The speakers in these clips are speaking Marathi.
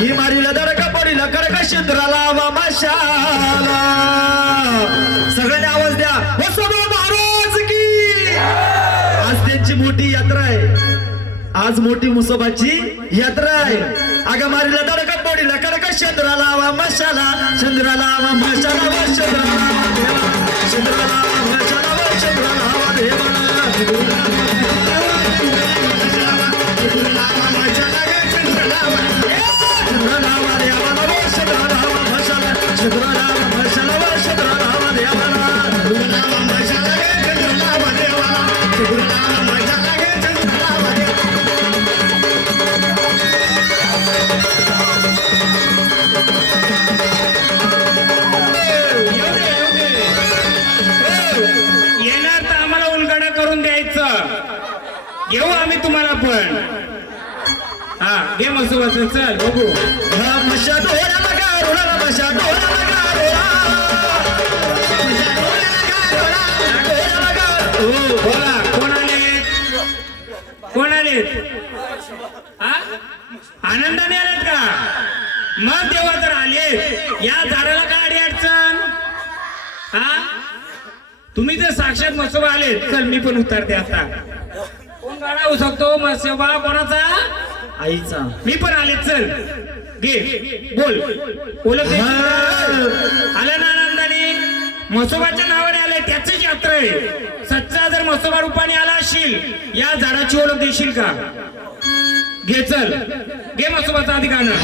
ही मारीला दडका पडीला करका शिंद्राला माशाला सगळ्यांनी आवाज द्या वसुदेव महाराज की आज त्यांची मोठी यात्रा आहे आज मोठी मुसोबाची यात्रा आहे अगं मारीला दडका पडीला करका शिंद्राला माशाला चंद्राला माशाला चंद्राला माशाला चंद्राला देवा येणार तर आम्हाला उलगडा करून द्यायचं घेऊ आम्ही तुम्हाला पण हा घे मसोबाचं चल बघू मशा डोळा लगा रोळा मशा डोळा लगा रोळा बोला कोण आले कोण आले हा आनंदाने आलेत का मग देवा जर आले या झाडाला काय अडी अडचण हा तुम्ही जर साक्षात मसोबा आले चल मी पण उतरते आता कोण गाडा होऊ शकतो मसोबा कोणाचा आईचा मी पण आले चल घे बोल ओळख आला ना आनंदाने मसोबाच्या नावाने आले त्याचीच यात्रा आहे सच्चा जर मसोबा रूपाने आला असशील या झाडाची ओळख देशील का घे चल घे मसोबाचा आधी गाणं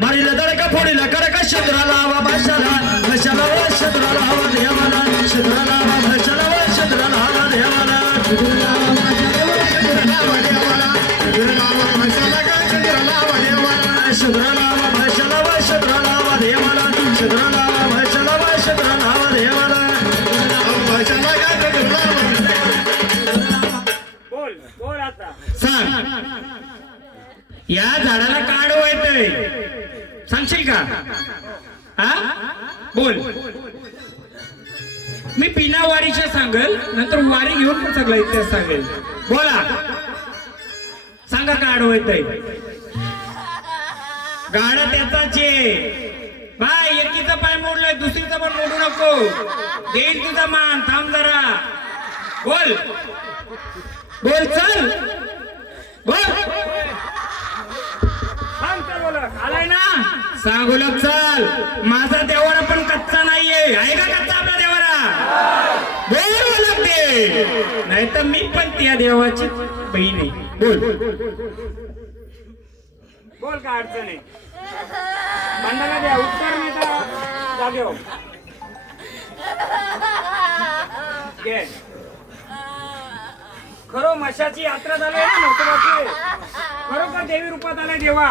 मारीला दडका फोडीला कडका शंद्राला भाषाला भाषाला शंद्राला देवाला शंद्राला भाषाला शंद्राला देवाला शंद्राला भाषाला शंद्राला देवाला शंद्राला भाषाला शंद्राला देवाला बोल बोल आता सांग या झाडाला काढ वाटतंय सांगशील का हा बोल मी पिना वारीच्या सांगेल नंतर वारी घेऊन पण सगळा इतिहास सांगेल बोला सांगा का अडवतय गाडा त्याचाच आहे बाय एकीचा पाय मोडलाय दुसरीचा पण मोडू नको देईल तुझा मान थांब जरा बोल बोल चल बोल आलाय ना सांग बोलत चल माझा देवारा पण कच्चा नाहीये आहे का कच्चा आपला देवारा बोल लागते नाही तर मी पण त्या देवाची बहीण आहे बोल बोल काय अडचण आहे बंधाला द्या उत्तर नाही तर जागेव घे खरो मशाची यात्रा झाली ना नवतबाची खरोखर देवी रूपात आलाय देवा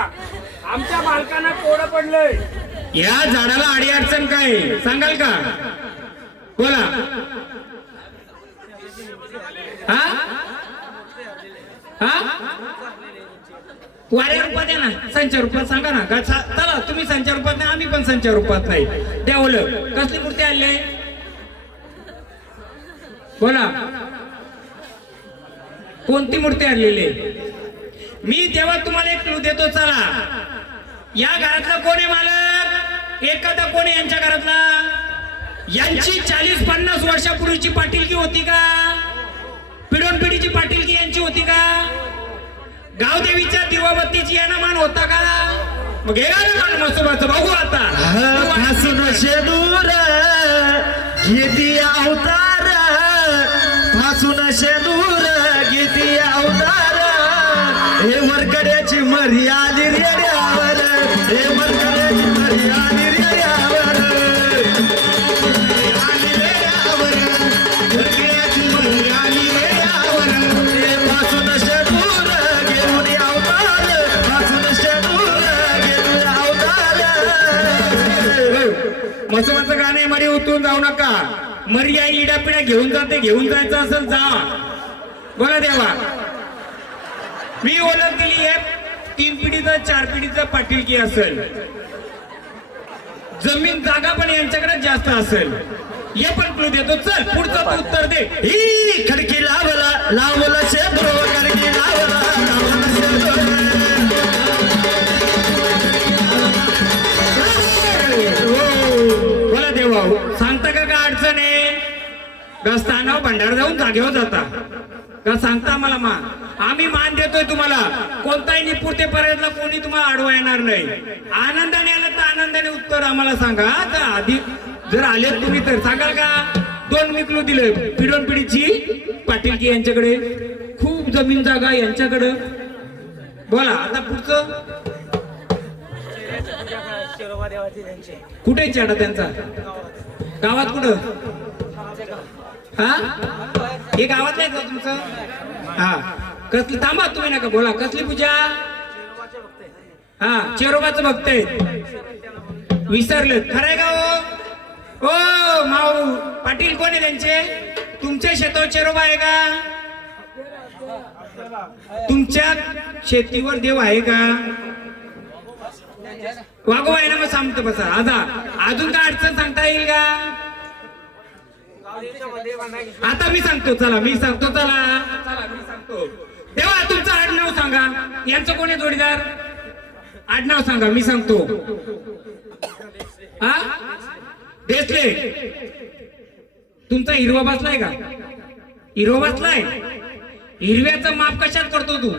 आमच्या बालकांना कोडं पडलंय या झाडाला अडी अडचण काय सांगाल का बोला हा हा वाऱ्या रूपात आहे ना संच रूपात सांगा ना चला तुम्ही संच रूपात नाही आम्ही पण संच रूपात नाही देवलं कसली मूर्ती आणली बोला कोणती मूर्ती आणलेली मी तेव्हा तुम्हाला एक क्लू देतो चला या घरातला कोण आहे मालक एखादा कोण आहे यांच्या घरातला यांची 40-50 वर्षापूर्वीची पाटीलकी होती का पिढोन पिढीची पाटीलकी यांची होती का गावदेवीच्या दिवाबत्तीची यांना मान होता का मग हे मान मसोबाचं बघू आता फासून शेदूर घेती अवतार फासून शेदूर घेती अवतार हे वरकड्याची मरी आली रेड्यावर हे वरकड्याची मरी आली रेड्यावर वरकड्याची मरी आली रेड्यावर हे फासून शेदूर घेऊन अवतार फासून शेदूर घेऊन अवतार मसोबाचं गाणे मरी उतरून जाऊ नका मरी आई इडापिडा घेऊन जाते घेऊन जायचं असेल जा बोला देवा मी ओळख दिली आहे 3 पिढीचा 4 पिढीचा पाटीलकी असेल जमीन जागा पण यांच्याकडे जास्त असेल हे पण क्लू देतो चल पुढचं तू उत्तर दे ही खडकी लावला लावला शेद्रो खडकी लावला लावला शेद्रो भाऊ सांगता का अडचण आहे का स्थानावर भंडार जाऊन जागेवर जाता का सांगता मला आम्ही मान देतोय तुम्हाला कोणताही निपुरते पर्यंतला कोणी तुम्हाला अडवा येणार नाही आनंदाने आलं तर आनंदाने उत्तर आम्हाला सांगा का आधी जर आले तुम्ही तर सांगाल का 2 मिकलू दिले पिढोन पिढीची पाटील की यांच्याकडे खूप जमीन जागा यांच्याकडे बोला आता पुढचं कुठे चेडा त्यांचा गावात कुठं हा हे गावात नाही का तुमचं हा कसली थांबा तुम्ही नका बोला कसली पूजा हा चेरोबाचं भक्त आहे विसरले खरंय का ओ माऊ पाटील कोण आहे त्यांचे तुमच्या शेतावर चेरोबा आहे का तुमच्या शेतीवर देव आहे का वागोबा आहे ना मग सांगतो बसा आता अजून काय अडचण सांगता येईल का आता मी सांगतो चला मी सांगतो तेव्हा तुमचं आडनाव सांगा यांचं कोण आहे जोडीदार आडनाव सांगा मी सांगतो हा देसले तुमचा हिरवा बसलाय का हिरवा बसलाय हिरव्याचं माप कशात करतो तू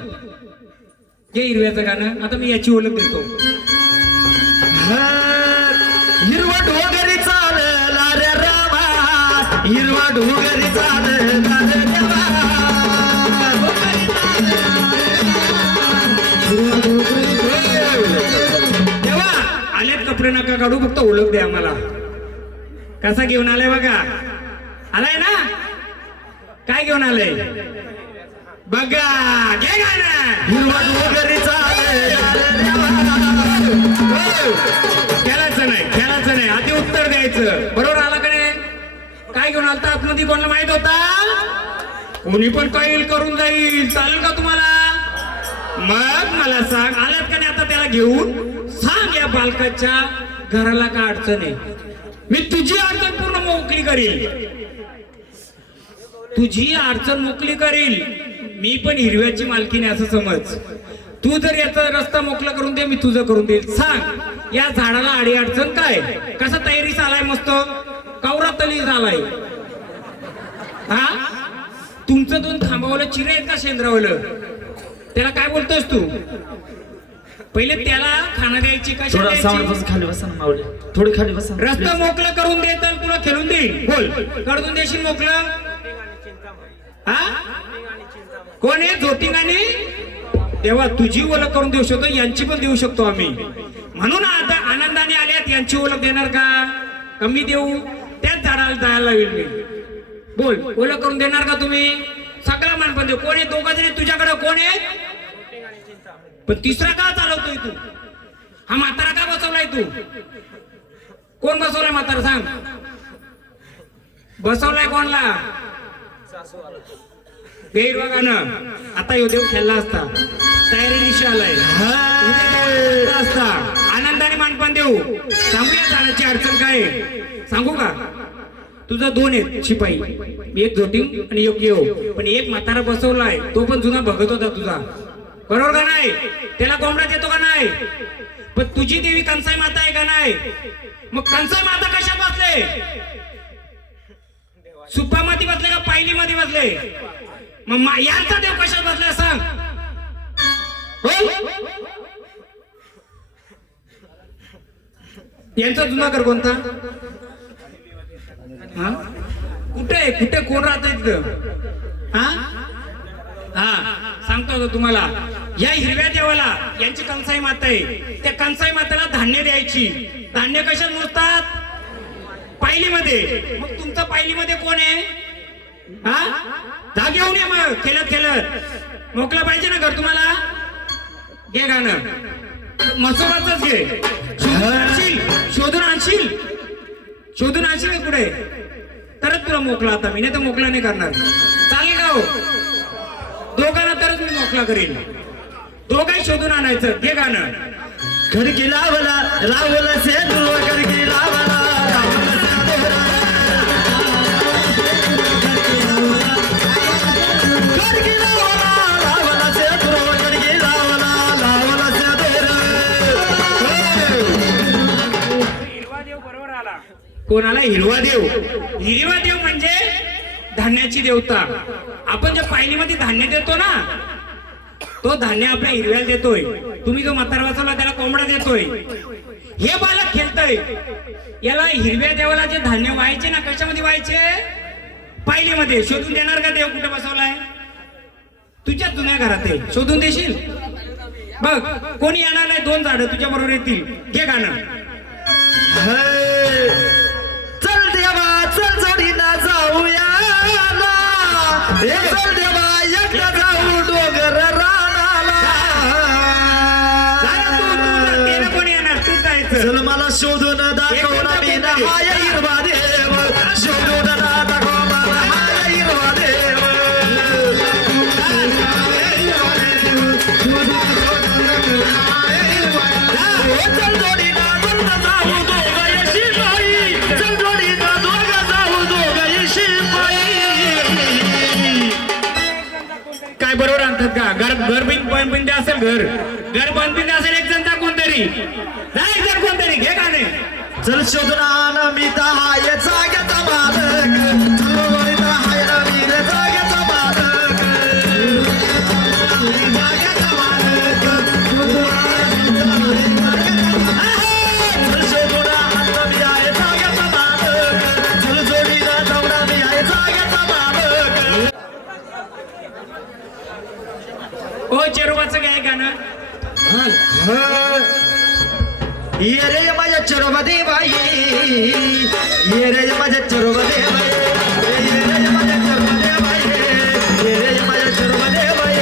हे हिरव्याचं गाणं आता मी याची ओळख देतो हिरवा डोगरी चालला रे रामा हिरवा डोगरी चालला रे देवा तेव्हा आलेत कपडे नका काढू फक्त ओळख द्या आम्हाला कसा घेऊन आलाय बघा आलाय ना काय घेऊन आलाय बघा घे गाणं हिरवा डोगरी चालला खेळायचं नाही आधी उत्तर द्यायचं बरोबर आला का नाही काय घेऊन आलता आतमध्ये कोणाला माहित होता कोणी पण काही करून जाईल चालेल का तुम्हाला मग मला सांग आलात का नाही आता त्याला घेऊन सांग या बालकाच्या घराला का अडचण आहे मी तुझी अडचण पूर्ण मोकळी करील मी पण हिरव्याची मालकीने असं समज तू जर याचा रस्ता मोकळा करून दे मी तुझं करून देईल सांग या झाडाला आडी अडचण काय कसा तयारी झालाय मस्त कवरातली झालाय हा तुमचं दोन खांबावलं चिरे आहेत का शेंद्रावलं त्याला काय बोलतोस तू पहिले त्याला खाना द्यायची खाली बसा ना माऊली थोडी खाली बसा रस्ता मोकळा करून दे तर तुला खेळून देईल बोल करून देशील मोकळं हा कोण आहे ज्योतिंगाने तेव्हा तुझी ओळख करून देऊ शकतो यांची पण देऊ शकतो आम्ही म्हणून आता आनंदाने आल्यात यांची ओळख देणार का कमी देऊ त्याच झाडाला जायला लागेल मी बोल ओळख करून देणार का तुम्ही सगळा मानपण देऊ कोण आहे दोघा जणी तुझ्याकडे कोण आहे पण तिसरा का चालवतोय तू हा म्हातारा का बसवलाय तू कोण बसवलाय म्हातारा सांग बसवलाय कोणला गैर बघानं आता यो देव खेळला असता तयारी निशी आलाय असता आनंदाने मानपान देऊ सांगूया जाण्याची अडचण काय सांगू का तुझा 2 आहेत शिपाई एक जोटिंग आणि एक येऊ पण एक म्हातारा बसवलाय तो पण जुना बघत होता तुझा बरोबर का नाही त्याला कोंबडा देतो का नाही पण तुझी देवी कंसाई माता आहे का नाही मग कंसाई माता कशात बसले सुप्पा मध्ये बसले का पायली मध्ये बसले मग यांचा देव कशात बसला सांग यांचा जुनाकर कोणता हा कुठे कुठे कोण राहत तिथं हा सांगतो होतो तुम्हाला या हिरव्या देवाला यांची कंसाई माता आहे त्या कंसाई मातेला धान्य द्यायची धान्य कशात मोजतात पायलीमध्ये मग तुमचं पायलीमध्ये कोण आहे हा जागे येऊन ये मग खेळत मोकळा पाहिजे ना घर तुम्हाला घे गाणं मसोबाच घे शोधून आणशील पुढे तरच तुला मोकळा आता मी नाही तर मोकळा नाही करणार चालेल का हो दोघांना तरच मी मोकळा करेल दोघांही शोधून आणायचं घे गाणं खडकी लावला लावला से दुर्वा खडकी लावला कोणाला? हिरवा देव. हिरवा देव म्हणजे धान्याची देवता. आपण ज्या पायलीमध्ये धान्य देतो ना, तो धान्य आपल्या हिरव्याला देतोय. तुम्ही जो म्हातारा वाचवला त्याला कोंबडा देतोय. हे बालक खेळतय, याला हिरव्या देवाला जे धान्य व्हायचे ना, कशामध्ये व्हायचे? पायलीमध्ये. शोधून देणार का देव कुठे बसवलाय? तुझ्या जुन्या घरात आहे, शोधून देशील? बघ, कोणी येणार नाही, 2 झाडं तुझ्या बरोबर येतील. घे गाणं. हे, चल देवा चल जोडीला जाऊया ना. हे चल देवा एकटा जाऊ डोंगर रानाला. झालं तू तेरा कोणी येणार? तू जायचं. चल मला शोधून दाखव ना मी ना हाय हिरवा देव. शोधून दाखव मला हाय हिरवा देव. चल जोडीला दोघं जाऊ दोघं शिपाई. चल जोडीला दोघं जाऊ दोघं शिपाई. काय बरोबर आणतात का? घर बंद असेल, घर बंद असेल, एक जनता कोणतरी नाही, जर कोणतरी. घे गाणे. चल शोधून आण मी तर हाय जाग्याचा मालक. चल जोडीला हाय ना मी रे जाग्याचा मालक. जाग्याचा मालक. चल शोधून आण मी आहे जाग्याचा मालक. चल जोडीला जाऊन मी आहे जाग्याचा मालक. ओ चेरोबाचं काय गाणं? ये रे माझ्या चरोबदे बाई. ये रे माझ्या चरोबदे बाई. ये रे माझ्या चरोबदे बाई. ये रे माझ्या चरोबदे बाई.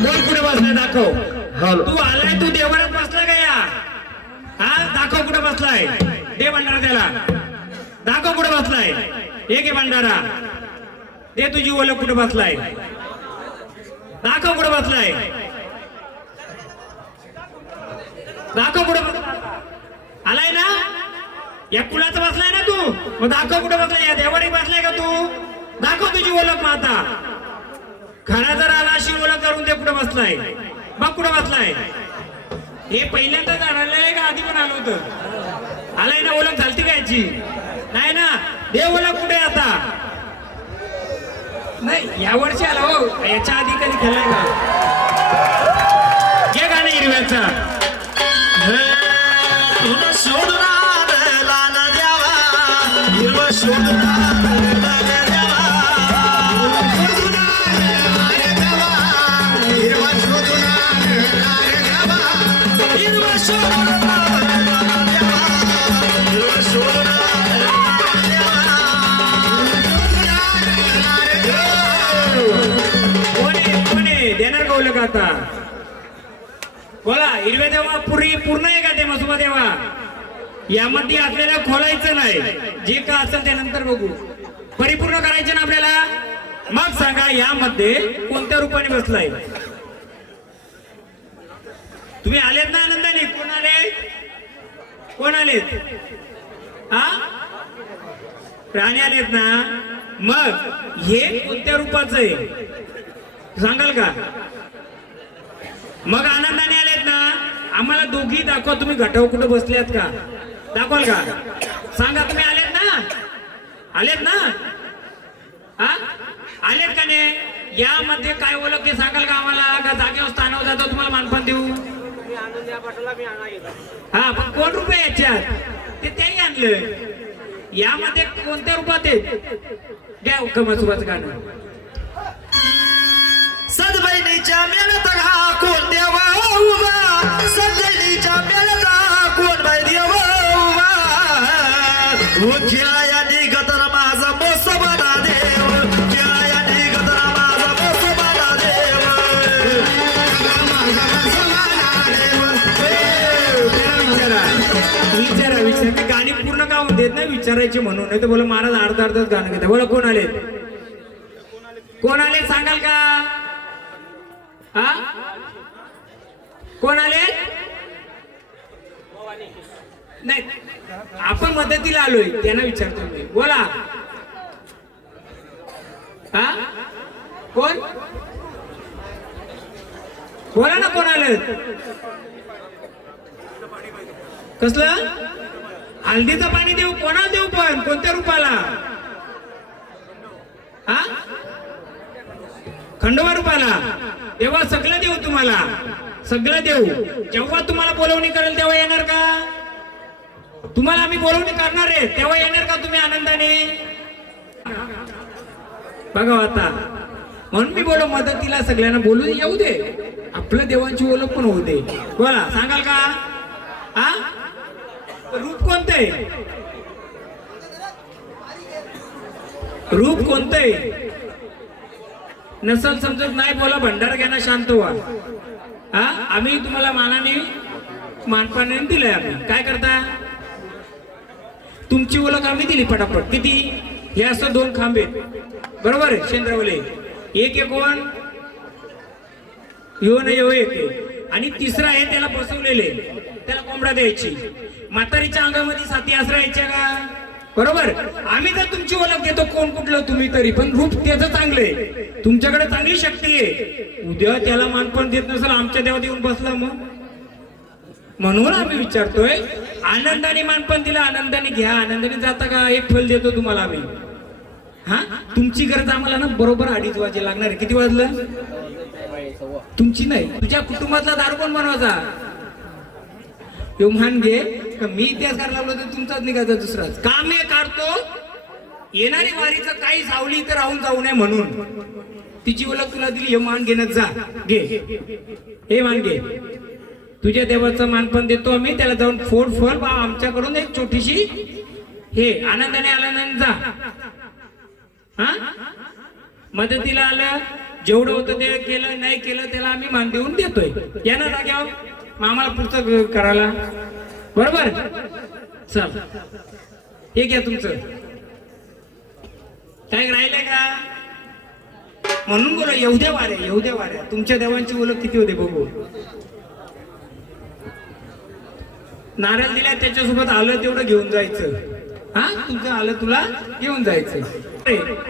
कोण कुठे बसलाय? दाखव. हॅलो. तू आलाय, तू देवघरात बसला का या? हा, दाखव कुठे बसलाय. दे भंडारा त्याला. दाखव कुठे बसलाय. हे घे भंडारा. दे तुझी ओळख कुठे बसलाय. दाखव कुठे बसलाय. दाखव कुठे आलाय ना? या कुणाचं बसलाय ना तू? मग दाखव कुठे बसलाय. या देवारी बसलाय का तू? दाखव तुझी ओळख. मग आता खरा जर आला अशी ओळख करून ते कुठे बसलाय. बघ कुठे बसलाय. हे पहिल्यांदा जाणारलंय का आधी पण आलं होतं? आलाय ना? ओळख झालती का याची? नाही ना? दे ओळख कुठे आता? नाही, या वर्षी आला हो. याच्या आधी कधी खेळलाय का? घे गाणं हिरव्याचा. तुला शोधून आणला ना द्यावा. हिरवा शोधून आणला ना द्यावा. शोधून आणला द्यावा. हिरवा शोधून आणला द्यावा. हिरवा शोधून आणला द्यावा. हिरवा शोधून आणला द्यावा. कोणी देणार का ओळख आता? बोला. हिरव्या देवा पूर्ण आहे का ते मसुबा देवा? यामध्ये आपल्याला खोलायचं नाही. जे का असेल ते नंतर बघू. परिपूर्ण करायचे ना आपल्याला. मग सांगा, यामध्ये कोणत्या रूपाने बसलाय? तुम्ही आलेत ना आनंदाने? कोण आले? कोण आलेत? हा, प्राणी आलेत ना? मग हे कोणत्या रूपाचं आहे सांगाल का? मग आनंदाने आलेत ना? आम्हाला दोघी दाखवा. तुम्ही घटाव कुठे बसलेत का? दाखवाल का? सांगा. तुम्ही आलेत ना? आलेत ना? हा, आलेत का नाही? यामध्ये काय ओळख ते सांगाल का आम्हाला? का जागेवर स्थानावर जातो तुम्हाला मानपान देऊ? हा, पण कोण रूप आहे याच्यात? ते त्याही आणलं. यामध्ये कोणत्या रूपात आहेत? घ्या कमसुबाचं गाणं. सदबैनीच्या मेळ्यात हा कोण देवा उभा. सदबैनीच्या मेळ्यात हा कोण बाई देवा उभा. खेळाया निघताना माझा मोसबाला देव. खेळाया निघताना माझा मोसबाला देव. विचारा. गाणी पूर्ण का होते? थांबलेत ना विचारायचे म्हणून, नाही तर बोला महाराज अर्धा अर्धच गाणं घेते. बोला कोण आले, कोण आले सांगाल का? हा कोण आले? नाही आपण मदतीला आलोय त्यांना विचारतो मी. बोला हा कोण? बोला ना कोण आलं? कसलं हळदीचं पाणी देऊ? कोणाला देऊ पण कोणत्या रूपाला? हा खंडोबा रूपाला? तेव्हा सगळं देऊ तुम्हाला, सगळं देऊ. जेव्हा तुम्हाला बोलवणी करेल तेव्हा येणार का? तुम्हाला आम्ही बोलवणी करणार आहे तेव्हा येणार का तुम्ही आनंदाने? बघा आता म्हणून मी बोलो मदतीला सगळ्यांना बोलू येऊ दे, आपलं देवांची ओळख पण होऊ दे. बोला सांगाल का? हा रूप कोणते? रूप कोणते? नसल समजत नाही बोला, भंडारा घ्या ना, शांत व्हा. हा आम्ही तुम्हाला मानाने मानपाने दिलंय. आम्ही काय करता? तुमची ओळख आम्ही दिली पटापट. किती? हे असं 2 खांबे बरोबर आहे शेंद्रावले, एक एक कोण येऊ न येऊ एक आहे. आणि तिसरा आहे त्याला बसवलेले, त्याला कोंबडा द्यायची. म्हातारीच्या अंगामध्ये 7 आसरा यायच्या का? बरोबर. आम्ही तर तुमची ओळख देतो कोण कुठलं तुम्ही तरी, पण रूप त्याचं चांगलंय, तुमच्याकडे चांगली शक्ती आहे. उद्या त्याला मानपण देत नसेल आमच्या देवात येऊन बसला मग. म्हणून आम्ही विचारतोय आनंदाने मानपण दिला, आनंदाने घ्या, आनंदाने जाता का? एक फल देतो तुम्हाला आम्ही. हा तुमची गरज आम्हाला ना बरोबर 2:30 वाजे लागणार आहे. किती वाजलं? तुमची नाही, तुझ्या कुटुंबातला दारू पण बनवायचा. मान घे मी इतिहास करायला लागलो तर तुमचाच निघायचा दुसराच. काम मी काढतो येणारी वारीचं काही सावली तर राहून जाऊ नये म्हणून तिची ओळख तुला दिली. हे मान घेणं जा, घे हे मान घे. तुझ्या देवाचं मानपण देतो आम्ही, त्याला जाऊन फोड फळ बा आमच्याकडून एक छोटीशी हे आनंदाने आल्यानंतर जा. हा मदतीला आलं, जेवढं होतं ते केलं, नाही केलं त्याला आम्ही मान देऊन देतोय. या ना जाग्यावर मग आम्हाला पुढचं करायला. बरोबर. चल हे घ्या तुमचं. काय राहिलंय का? म्हणून बोला येऊ द्या वाऱ्या, येऊ द्या वाऱ्या. तुमच्या देवांची ओळख किती होते बघू. नारळ दिला त्याच्यासोबत आलं तेवढं घेऊन जायचं. हा तुमचं आलं तुला घेऊन जायचं.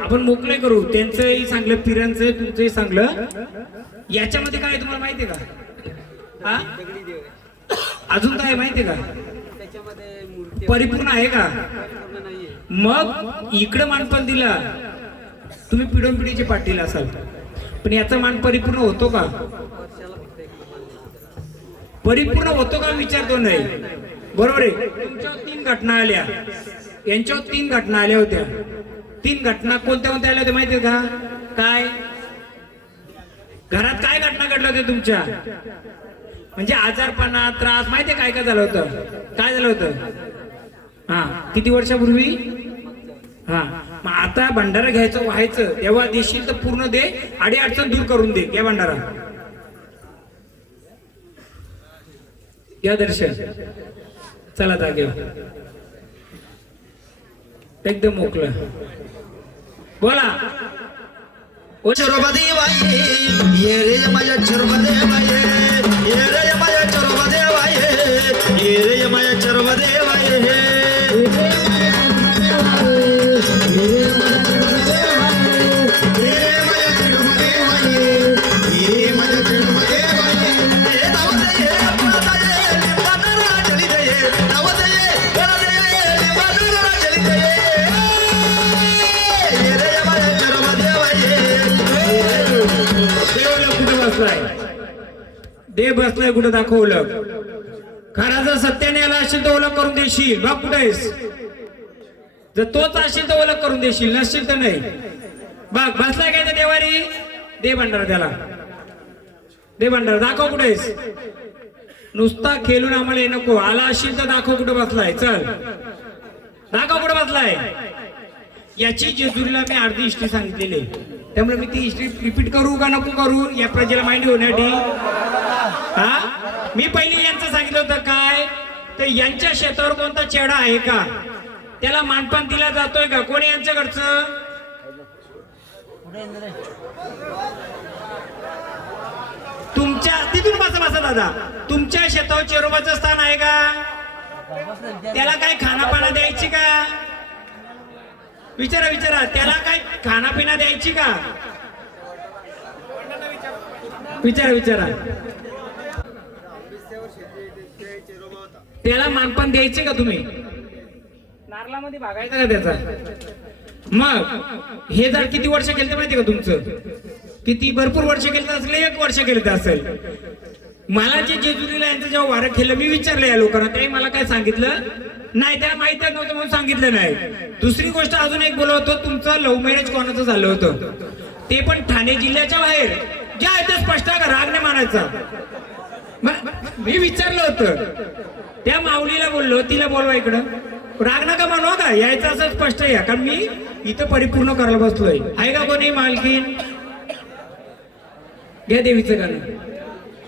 आपण मोकळे करू, त्यांचंही चांगलं, पिरांचं तुमचंही चांगलं. याच्यामध्ये काय तुम्हाला माहितीये का? हा अजून काय माहितीये का? परिपूर्ण आहे का? मग इकडं मानपण दिला तुम्ही पिढोन पिढीचे पाटील असाल, पण याचा मान परिपूर्ण होतो का? परिपूर्ण होतो का विचारतो नाही. बरोबर आहे. तुमच्यावर 3 घटना आल्या, यांच्यावर 3 घटना आल्या होत्या. 3 घटना कोणत्या कोणत्या आल्या होत्या माहितीये का? काय घरात काय घटना घडल्या होत्या तुमच्या? म्हणजे आजारपणा, त्रास, माहितीये काय काय झालं होतं? काय झालं होतं? हा किती वर्षापूर्वी? हा मग आता भंडारा घ्यायचं व्हायचं तेव्हा देशील तर पूर्ण दे, अडीअडचण दूर करून दे. घ्या भंडारा, घ्या दर्शन. चला जागे एकदम मोकळं बोला. चरोबा देवा ये रे माझ्या चरोबा देवा ये रे माझ्या चरोबा देवा ये रे माझ्या चरोबा देवा देव बसलाय कुठं दाखवलं. खरा जर सत्याने आला असेल तर ओळख करून देशील. बघ कुठे आहेस? जर तोच असेल तर ओळख करून देशील, नसेल तर नाही. बघ बसलाय काय देवारी? दे भंडारा त्याला, दे भंडारा. दाखव कुठे आहेस? नुसता खेळून आम्हाला हे नको. आला असेल तर दाखव कुठं बसलाय. चल दाखव कुठं बसलाय. याची जेजुरीला मी अर्धी हिस्ट्री सांगितलेली, त्यामुळे मी ती हिस्ट्री रिपीट करू का नको करू या प्रजेला माहिती होण्यासाठी. हा मी पहिले यांचं सांगितलं होतं काय तर यांच्या शेतावर कोणता चेडा आहे का? त्याला मानपान दिला जातोय का? कोणी यांच्याकडचं? तुमच्या तिथून बसा दादा, तुमच्या शेतावर चेरोबाचं स्थान आहे का? त्याला काय खानापाना द्यायची का? विचारा त्याला काय खानापिना द्यायची का? विचारा त्याला मानपान द्यायचे का तुम्ही? नारळामध्ये भागायचा का त्याचा? मग हे जर किती वर्ष केलं माहिती का तुमचं? किती भरपूर वर्ष केलं असेल, 1 वर्ष केलं असेल. मला जे जेजुरीला यांचं जेव्हा वारं केलं, मी विचारलं या लोकांना, त्याही मला काय सांगितलं नाही, त्याला माहितच नव्हतं म्हणून सांगितलं नाही. दुसरी गोष्ट अजून एक बोलत होतो, तुमचं लव्ह मॅरेज कोणाचं झालं होतं ते पण ठाणे जिल्ह्याच्या बाहेर. ज्या आहे ते स्पष्ट का राग नाही मानायचा. मी विचारलं होतं त्या माऊलीला, बोललो तिला बोलवा इकडं, राग नका मानवा का, यायचं असं स्पष्ट या, कारण मी इथं परिपूर्ण करायला बसलोय. आहे का कोणी मालकीन? घ्या देवीचं गाणं,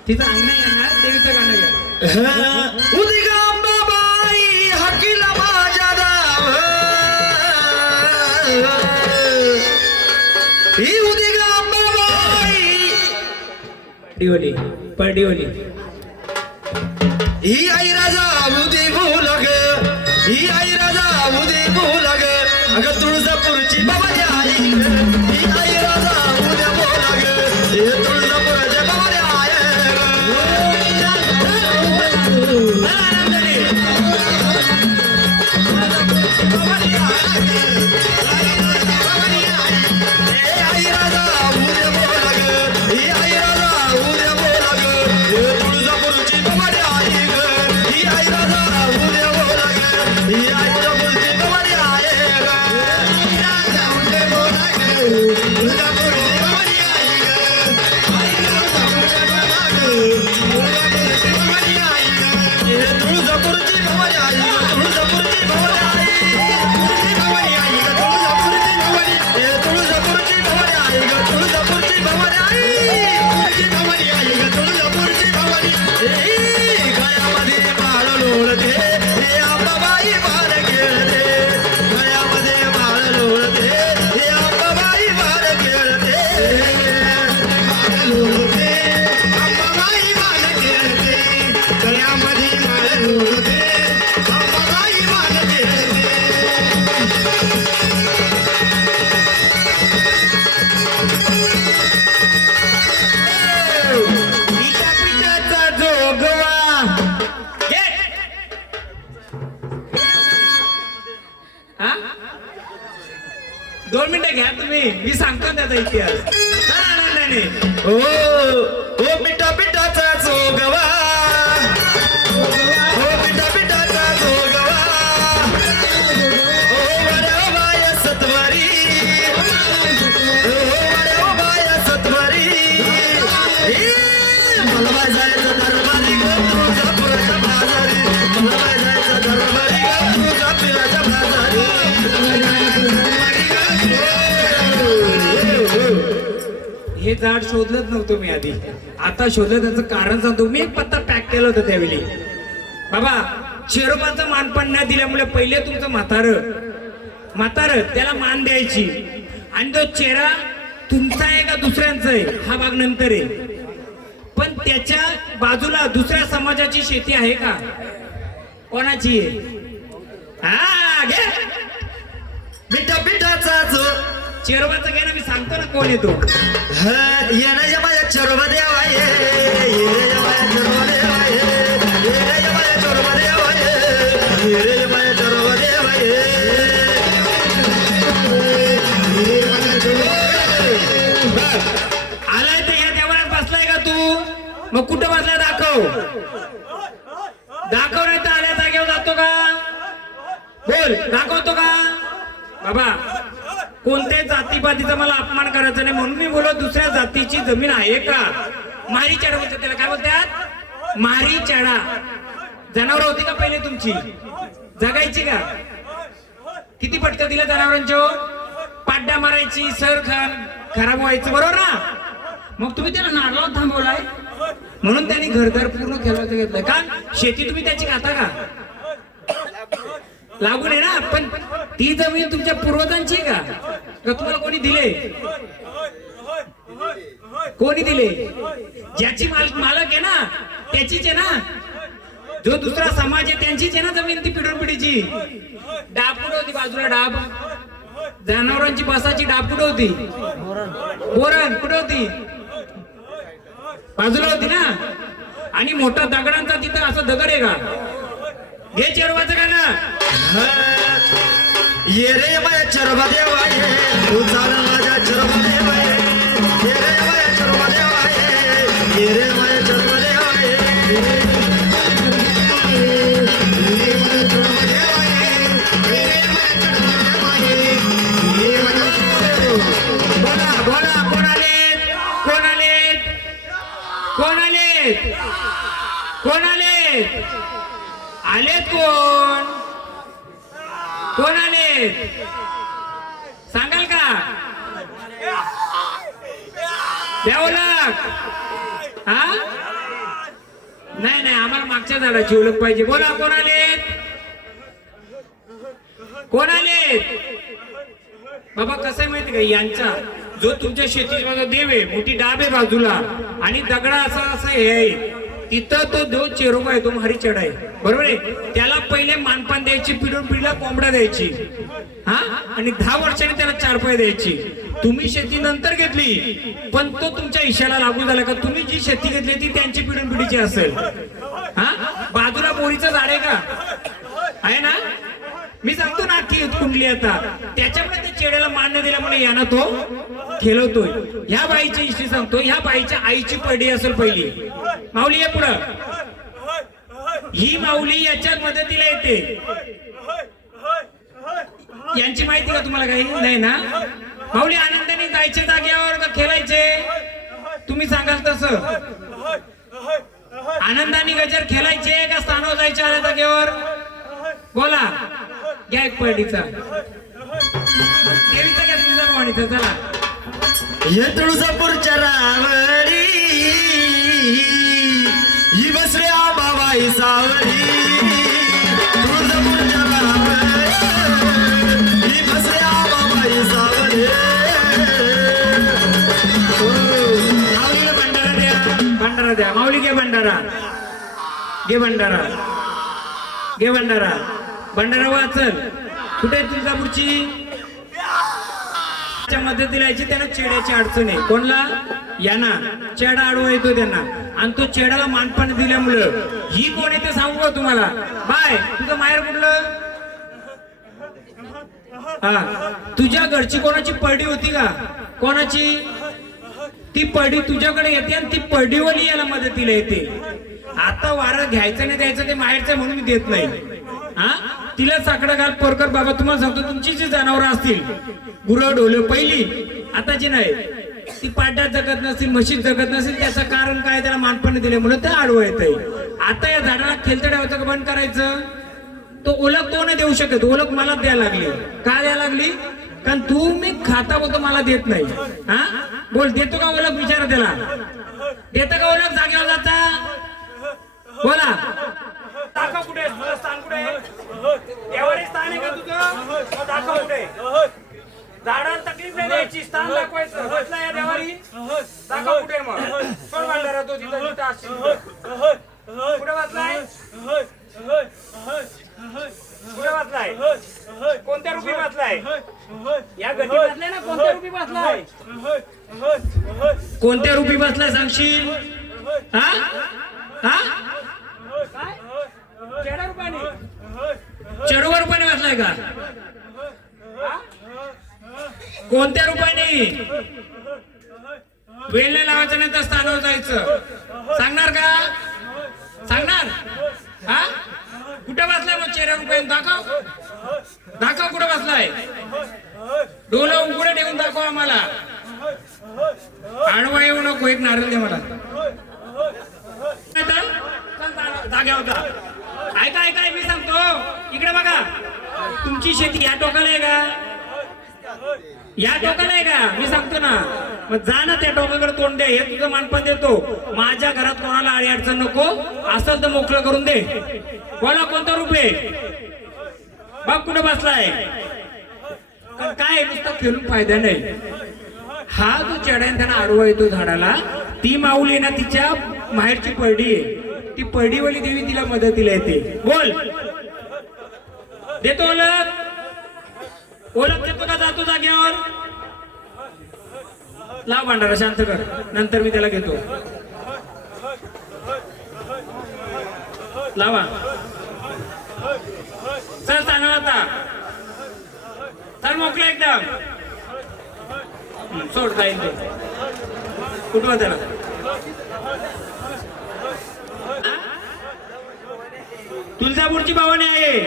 तिचं अंग नाही येणार, देवीचं गाणं घ्या. उदिगांबाबाई हकील माझ्या गाव, ही उदिगांबाबाई डिओली पडिओली, ही आई राजा उदी बोलग, ही आई राजा उदी बोलग, अगं तुळजापूरची बाबाची आई, ही आई राजा उद्या बोलग, हे तुळजापूरच्या बाबाची आई. दोन मिनिटं घ्या तुम्ही, मी सांगतो त्याचा इतिहास. नाही ओ पिठा पिठाचा जोगवा, ओ पिठा पिठाचा जोगवा, ओ वड्या बाय सत्वारी, ओ वड्या बाय सत्वारी, मला बाय जायचं दरबारी गो तुळजापुराच्या बाजारी, मला बाय जायचं दरबारी गो तुळजापुराच्या बाजारी. हे झाड शोधलंच नव्हतं मी आधी, आता शोधलं. त्याचं कारण सांगतो मी. एक पत्ता पॅक केला होता त्यावेळी. बाबा चेरोबाचं मानपान न दिल्यामुळे पहिले तुमचं म्हातारं त्याला मान द्यायची, आणि तो चेहरा तुमचा आहे का दुसऱ्यांचा आहे हा भाग नंतर आहे. पण त्याच्या बाजूला दुसऱ्या समाजाची शेती आहे का? कोणाची आहे? हा घे पिठा पिठाचा जो चेरोबाचं घे ना, मी सांगतो ना कोण येतो. येण्याच्या माझ्या चरोबा देवा ये, येण्याच्या माझ्या चरोबा देवा ये, येण्याच्या माझ्या चरोबा देवा ये, येण्याच्या माझ्या चरोबा देवा ये. आलाय तर या देवळात बसलाय का तू? मग कुठं बसलाय दाखव नाही तर आल्या जागेवर जातो का? बोल, दाखवतो का? बाबा कोणत्याही जातीपातीचा मला अपमान करायचा नाही, म्हणून मी बोलत दुसऱ्या जातीची जमीन आहे का? मारी चढा बोलतात त्याला. काय बोलतात? मारी चढा. जनावर होती का पहिले तुमची? जगायची का? किती पटकन दिलं जनावरांच्या? पाड्या मारायची, सर खराब व्हायचं, बरोबर ना? मग तुम्ही त्याला नारळात थांबवलाय, म्हणून त्यांनी घरदार पूर्ण खेळवायचं घेतलंय का? शेती तुम्ही त्याची खाता का? लागून आहे ना, पण ती जमीन तुमच्या पूर्वजांची आहे का तुम्हाला कोणी दिले? कोणी दिले? ज्याची मालक आहे ना त्याचीच आहे ना. जो दुसरा समाज आहे त्यांचीच आहे ना जमीन ती पिढून पिढीची. डाब कुठे होती बाजूला? डाब जनावरांची बसाची डाब कुठे होती? बोरण कुठे होती? बाजूला होती ना. आणि मोठा दगडांचा तिथं असं दगड आहे का? घे चेरवाचं का ना. ये रे माया चरवा देवा ये, तू चाल माझ्या चरवा देवा ये. ये रे माया चरवा देवा ये, ये रे माया चरवा देवा ये. ये रे माया चरवा देवा ये, ये रे माया चरवा देवा ये. ये माया चरवा देवा. बोला बोला, कोण आलेत? कोण आलेत? कोण आलेत? कोण आलेत? आलेत कोण? कोण आलेत? सांगाल का? द्या ओळख. हा नाही नाही, आम्हाला मागच्या झाडाची ओळख पाहिजे. बोला कोण आलेत? कोण आलेत? बाबा कसं आहे माहिती का, यांचा जो तुमच्या शेतीचा देव आहे, मोठी डाब आहे बाजूला आणि दगडा असा असं हे आहे, तिथं तो देव चेरोबा आहे, तो मारी चढ आहे, बरोबर आहे. त्याला पहिले मानपान द्यायची, पिढून पिढीला कोंबड्या द्यायची, हा, आणि 10 वर्षांनी त्याला 4 पाय द्यायची. तुम्ही शेती नंतर घेतली, पण तो तुमच्या इशाला लागू झाला का तुम्ही जी शेती घेतली ती त्यांची पिढून पिढीची असेल. हा, बाजूला बोरीचं झाड आहे का? आहे ना. मी सांगतो ना की कुंडली आता त्याच्यामुळे त्या चेड्याला मान्य दिल्यामुळे यानं तो खेळवतोय. ह्या बाईची हिस्ट्री सांगतो. ह्या बाईच्या आईची पडी असेल पहिली. माऊली आहे पुढं. ही माऊली याच्या मदतीला येते. यांची माहिती का तुम्हाला? काही नाही ना. माऊली आनंदाने जायचे जागेवर का खेळायचे? तुम्ही सांगाल तसं. आनंदाने गजर खेळायचे का स्थानावर जायचे आल्या जागेवर? बोला. घ्या एक पडीचा. देवीचा घ्या तुझा वाणीचा. चला. ये तुळजापूरच्या रावरी, ही बसरे आबाबाई सावरी. तुळजापूरच्या रावरी, ही बसरे आबाबाई सावरी. माऊलीला भंडारा द्या. भंडारा द्या. माऊली घे भंडारा. घे भंडारा. घे भंडारा. भंडारा वाचल. कुठे आहे तुळजापूरची? मदतीला यायची. त्यांना चेड्याची अडचण आहे. कोणला? यांना चेडा आडवा येतो त्यांना, आणि तो चेडाला मानपान दिल्यामुळं ही कोण आहे ते सांगू का तुम्हाला? बाय, तुझं माहेर कुठलं? हा, तुझ्या घरची कोणाची पडडी होती का? कोणाची? ती पडडी तुझ्याकडे येते आणि ती पडडीवाली याला मदतीला येते. आता वारं घ्यायचं नाही द्यायचं ते माहेरचं म्हणून मी देत नाही. हा, तिला साकडा घाल परकर. बाबा तुम्हाला सांगतो, तुमची जी जनावर असतील, गुरं ढोलं पहिली, आता जी नाही, ती पाड्यात जगत नसतील, म्हशीत जगत नसेल, त्याचं कारण काय? त्याला मानपण दिल्यामुळे ते आडवं येत आहे. आता या झाडाला खेळतं ठेवायचं का बंद करायचं? तो ओळख तो नाही देऊ शकत. ओळख मला द्यायला लागली. का द्यायला लागली? कारण तुम्ही खाता होतो मला देत नाही. हा, बोल, देतो का ओळख? विचारा त्याला. देतं का ओळख? जागेवर जाता. बोला. दाखव कुठे तुझं स्थान? कुठे देवारी स्थान आहे का तुझं? दाखव कुठे. झाडाला तकलीफ नाही द्यायची, स्थान दाखवायचं. बसला या देवारी. दाखव कुठे. मग कोण भंडारा तो तिथं जिथं असशील कुठे बसलाय? कुठे बसलाय? कोणत्या रूपी बसलाय? या गटी बसलाय ना? कोणत्या रूपी बसलाय? कोणत्या रूपी बसलाय सांगशील? हा हा, काय? चेडा रूपाने? चेडूवर रूपाने बसलाय का? कोणत्या रूपाने? वेळ नाही लावायचं, नाही तर स्थानावर जायचं. सांगणार का? सांगणार? हा, कुठे बसलाय मग? चेहरा रूपाने दाखव. दाखव कुठे बसलाय. डोलं उघडे ठेवून दाखव आम्हाला. आडवा येऊ नको. एक नारळ दे मला. जाग्या होता. ऐका ऐका, मी सांगतो. इकडे बघा. तुमची शेती या टोकाला आहे का? या टोकाला आहे का? मी सांगतो ना. मग जा ना त्या टोकाकडे तोंड दे. हे तुझं मानपान देतो. माझ्या घरात कोणाला आडी अडचण नको. असेल तर मोकळं करून दे. बोला कोणता रूप आहे? बघ कुठं बसलाय. पण काय नुसतं खेळून फायदा नाही. हा जो चढायन त्यांना आडवा येतो झाडाला, ती माऊली ना तिच्या माहेरची परडी आहे. ती परडीवाली देवी तिला मदतीला येते. बोल देतो ओळख देतो का जातो जागेवर. लाव भांडारा शांत कर, नंतर मी त्याला घेतो. लावा चल सांगा आता. चल मोकळा एकदम. सोड जाईल तो. कुठवा त्याला तुळजापूरची भावाने आहे.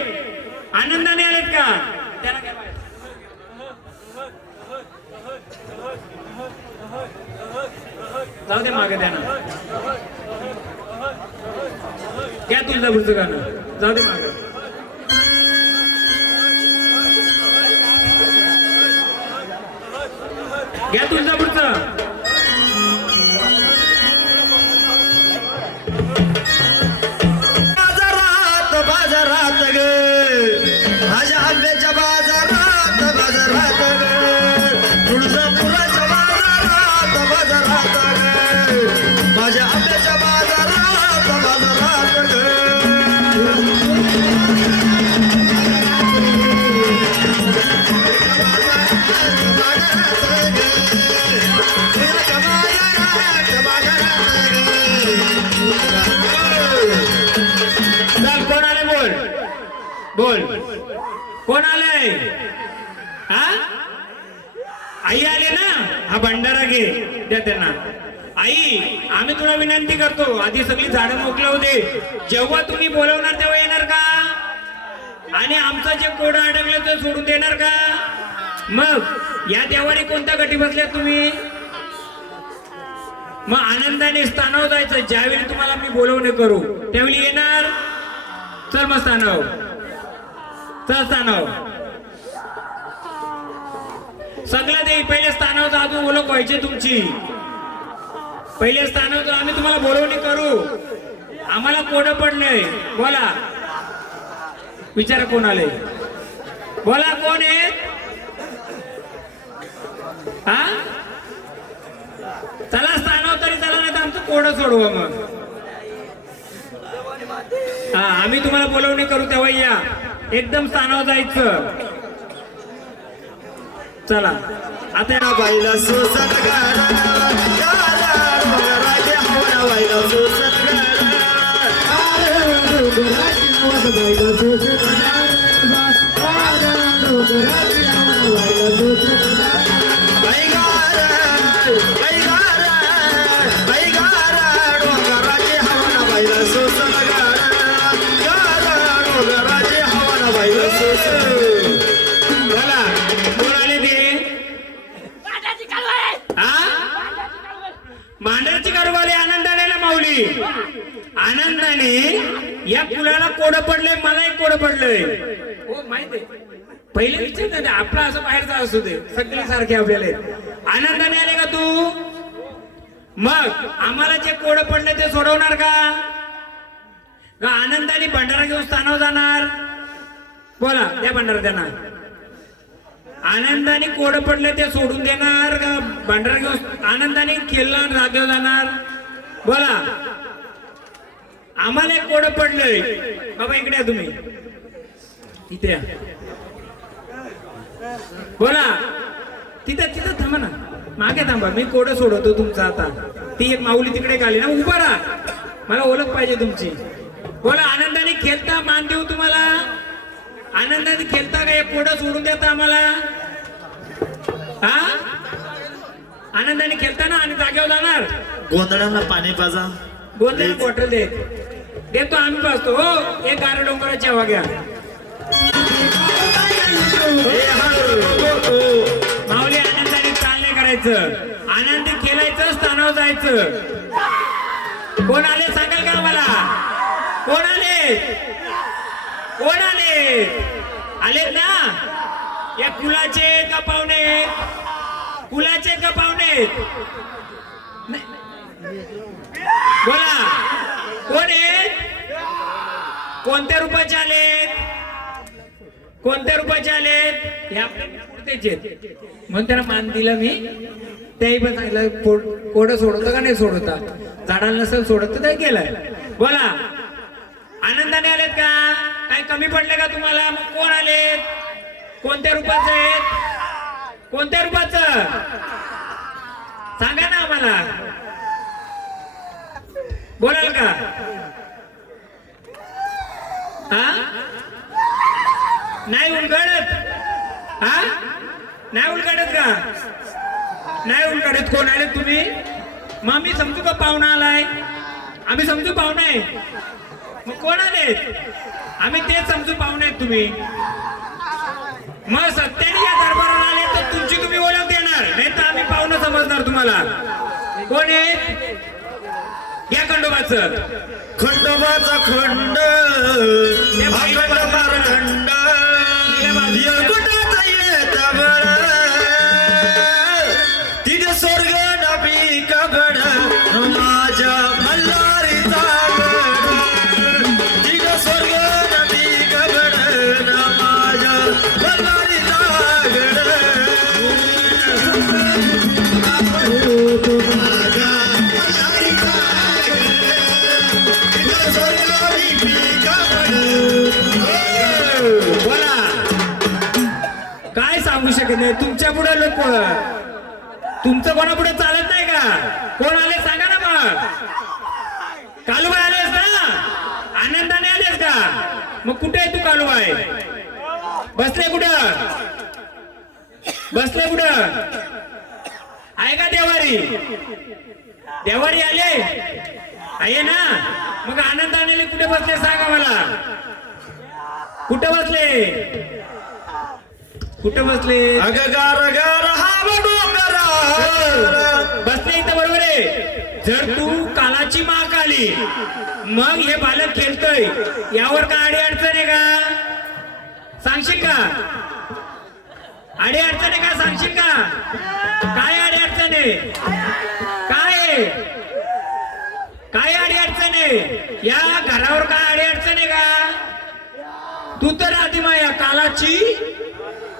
आनंदाने आलेत का त्याला काय पाहिजे? जाऊ दे मागे त्यांना. क्या तुळजापूरचं गाणं जाऊ दे मागे. घ्या तुळजापूरचं. बाजारात ग माझ्या आंब्याच्या बाजारात बाजारात ग तुळजापुराच्या बाजारात ग माझ्या आंब्याच्या बाजारात बाजारात ग. बोल कोण आलंय? हा आई आले ना. हा भंडारा घे द्या त्यांना. आई आम्ही तुला विनंती करतो, आधी सगळी झाडं मोकळवू दे. जेव्हा तुम्ही बोलवणार तेव्हा येणार का? आणि आमचं जे कोड अडकलं ते सोडून देणार का? मग या देवाने कोणत्या गटी बसल्या तुम्ही? मग आनंदाने स्थानावर जायचं. ज्यावेळी तुम्हाला मी बोलवणे करू त्यावेळी येणार. चल मग स्थानावर चल. स्थानावर सगळं दे. पहिले स्थानावर अजून ओळख व्हायची तुमची. पहिले स्थानावर आम्ही तुम्हाला बोलवणी करू. आम्हाला कोड पडलंय. बोला विचारा कोण आले. बोला कोण आहे? हा चला स्थानावर तरी चला, नाही तर आमचं कोड सोडवा. मग हा आम्ही तुम्हाला बोलवणी करू तेव्हा या. एकदम स्थानावर जायचं. चला आता बाईला सोसत गाडा डोंगराच्या हवा बाईला सोसत मांडरची कारवाली आनंदाने माऊली. आनंदाने या कुलाला कोड पडलंय. मला एक कोड पडलंय. हो माहिती आहे. पहिले विचार आपला असं बाहेरचा असू दे, सगळे सारखे आपल्याला. आनंदाने आले का तू? मग आम्हाला जे कोड पडले ते सोडवणार का? आनंदाने भंडारा घेऊन स्थानावर जाणार. बोला त्या भंडारा त्यांना. आनंदाने कोड पडले ते सोडून देणार का भंडारा घेऊन आनंदाने खेळणार जागेवर जाणार? बोला आम्हाला एक कोड पडलंय. बाबा इकडे या तुम्ही. इथे या. बोला तिथं तिथं थांबा ना. मागे थांबा. मी कोड सोडवतो तुमचा. आता ती एक माऊली तिकडे आली ना. उभा राहा. मला ओळख पाहिजे तुमची. बोला आनंदाने खेळता मान देऊ तुम्हाला. आनंदाने खेळता का एक कोड सोडून देता आम्हाला? हा आनंदाने खेळताना आणि जागेवर जाणार. गोंधळाला पाणी पाजा. गोंधळ बॉटल देतो आम्ही पाजतो. हो एक गार डोंगराची हवा घ्या. माऊली आनंदाने चालणे करायचं. आनंदी खेळायचं. स्थानावर जायचं. कोण आले सांगाल का मला? कोण आले? कोण आले? आलेत ना? या कुलाचे का पाहुणे? कुलाचे का पाहुणे? बोला कोण आहेत? कोणत्या रूपाचे आलेत? कोणत्या रूपाचे आलेत? हे आपल्या पुढतेचे. म्हणून त्याला मान दिला मी. त्याही पण सांगितलं कोडं सोडवतं का नाही सोडवता, झाडाला नसेल सोडत तर गेलाय. बोला, आनंदाने आलेत का? काही कमी पडले का तुम्हाला? मग कोण आलेत? कोणत्या रूपाचं आहेत? कोणत्या रूपाचं सांगा ना आम्हाला. बोलाल का? हा, नाही उलगडत? हा, नाही उलगडत का? नाही उलगडत. कोण आले तुम्ही? मग मी समजू का पाहुणा आलाय? आम्ही समजू पाहुणा आहे. मग कोण आलेत? आम्ही तेच समजू पाहुणे आहेत तुम्ही. मग सत्याने या दरबाराला आले तर तुमची तुम्ही ओळख देणार, नाही तर आम्ही पाहुणं समजणार तुम्हाला. कोण आहे? या खंडोबाचं. खंडोबाचा खंड अखंड पारखंड येळकोटाचा येता बळ तिथे स्वर्ग नबी कबड माझ्या मल्हारीचा गड तिथे स्वर्ग नबी कबड माझ्या मल्हारीचा गड बोला, काय सांगू शकत नाही. तुमच्या पुढे लोक, तुमचं कोणा पुढे चालत नाही का? कोण आले सांगा ना. मग कालूबाई आलेस ना? आनंदाने आलेस का? मग कुठे आहे तू कालूबाई? बसले कुठं? बसले कुठं? आहे का देवारी? देवारी आले आहे ना? मग आनंदाने कुठे बसले सांगा मला. कुठे बसले? कुठे बसले? अग गार गार हा डोंगरा बसले इथं, बरोबर आहे. जर तू कालाची माक आली, मग हे बालक खेळतोय, यावर का अडी अडचण आहे का? सांगशील का? अडी अडचण आहे का? सांगशील का? काय अडी अडचण आहे? काय आहे? काय अडी अडचण आहे? या घरावर काय अडी अडचण आहे का? तू तर आधी माया कालाची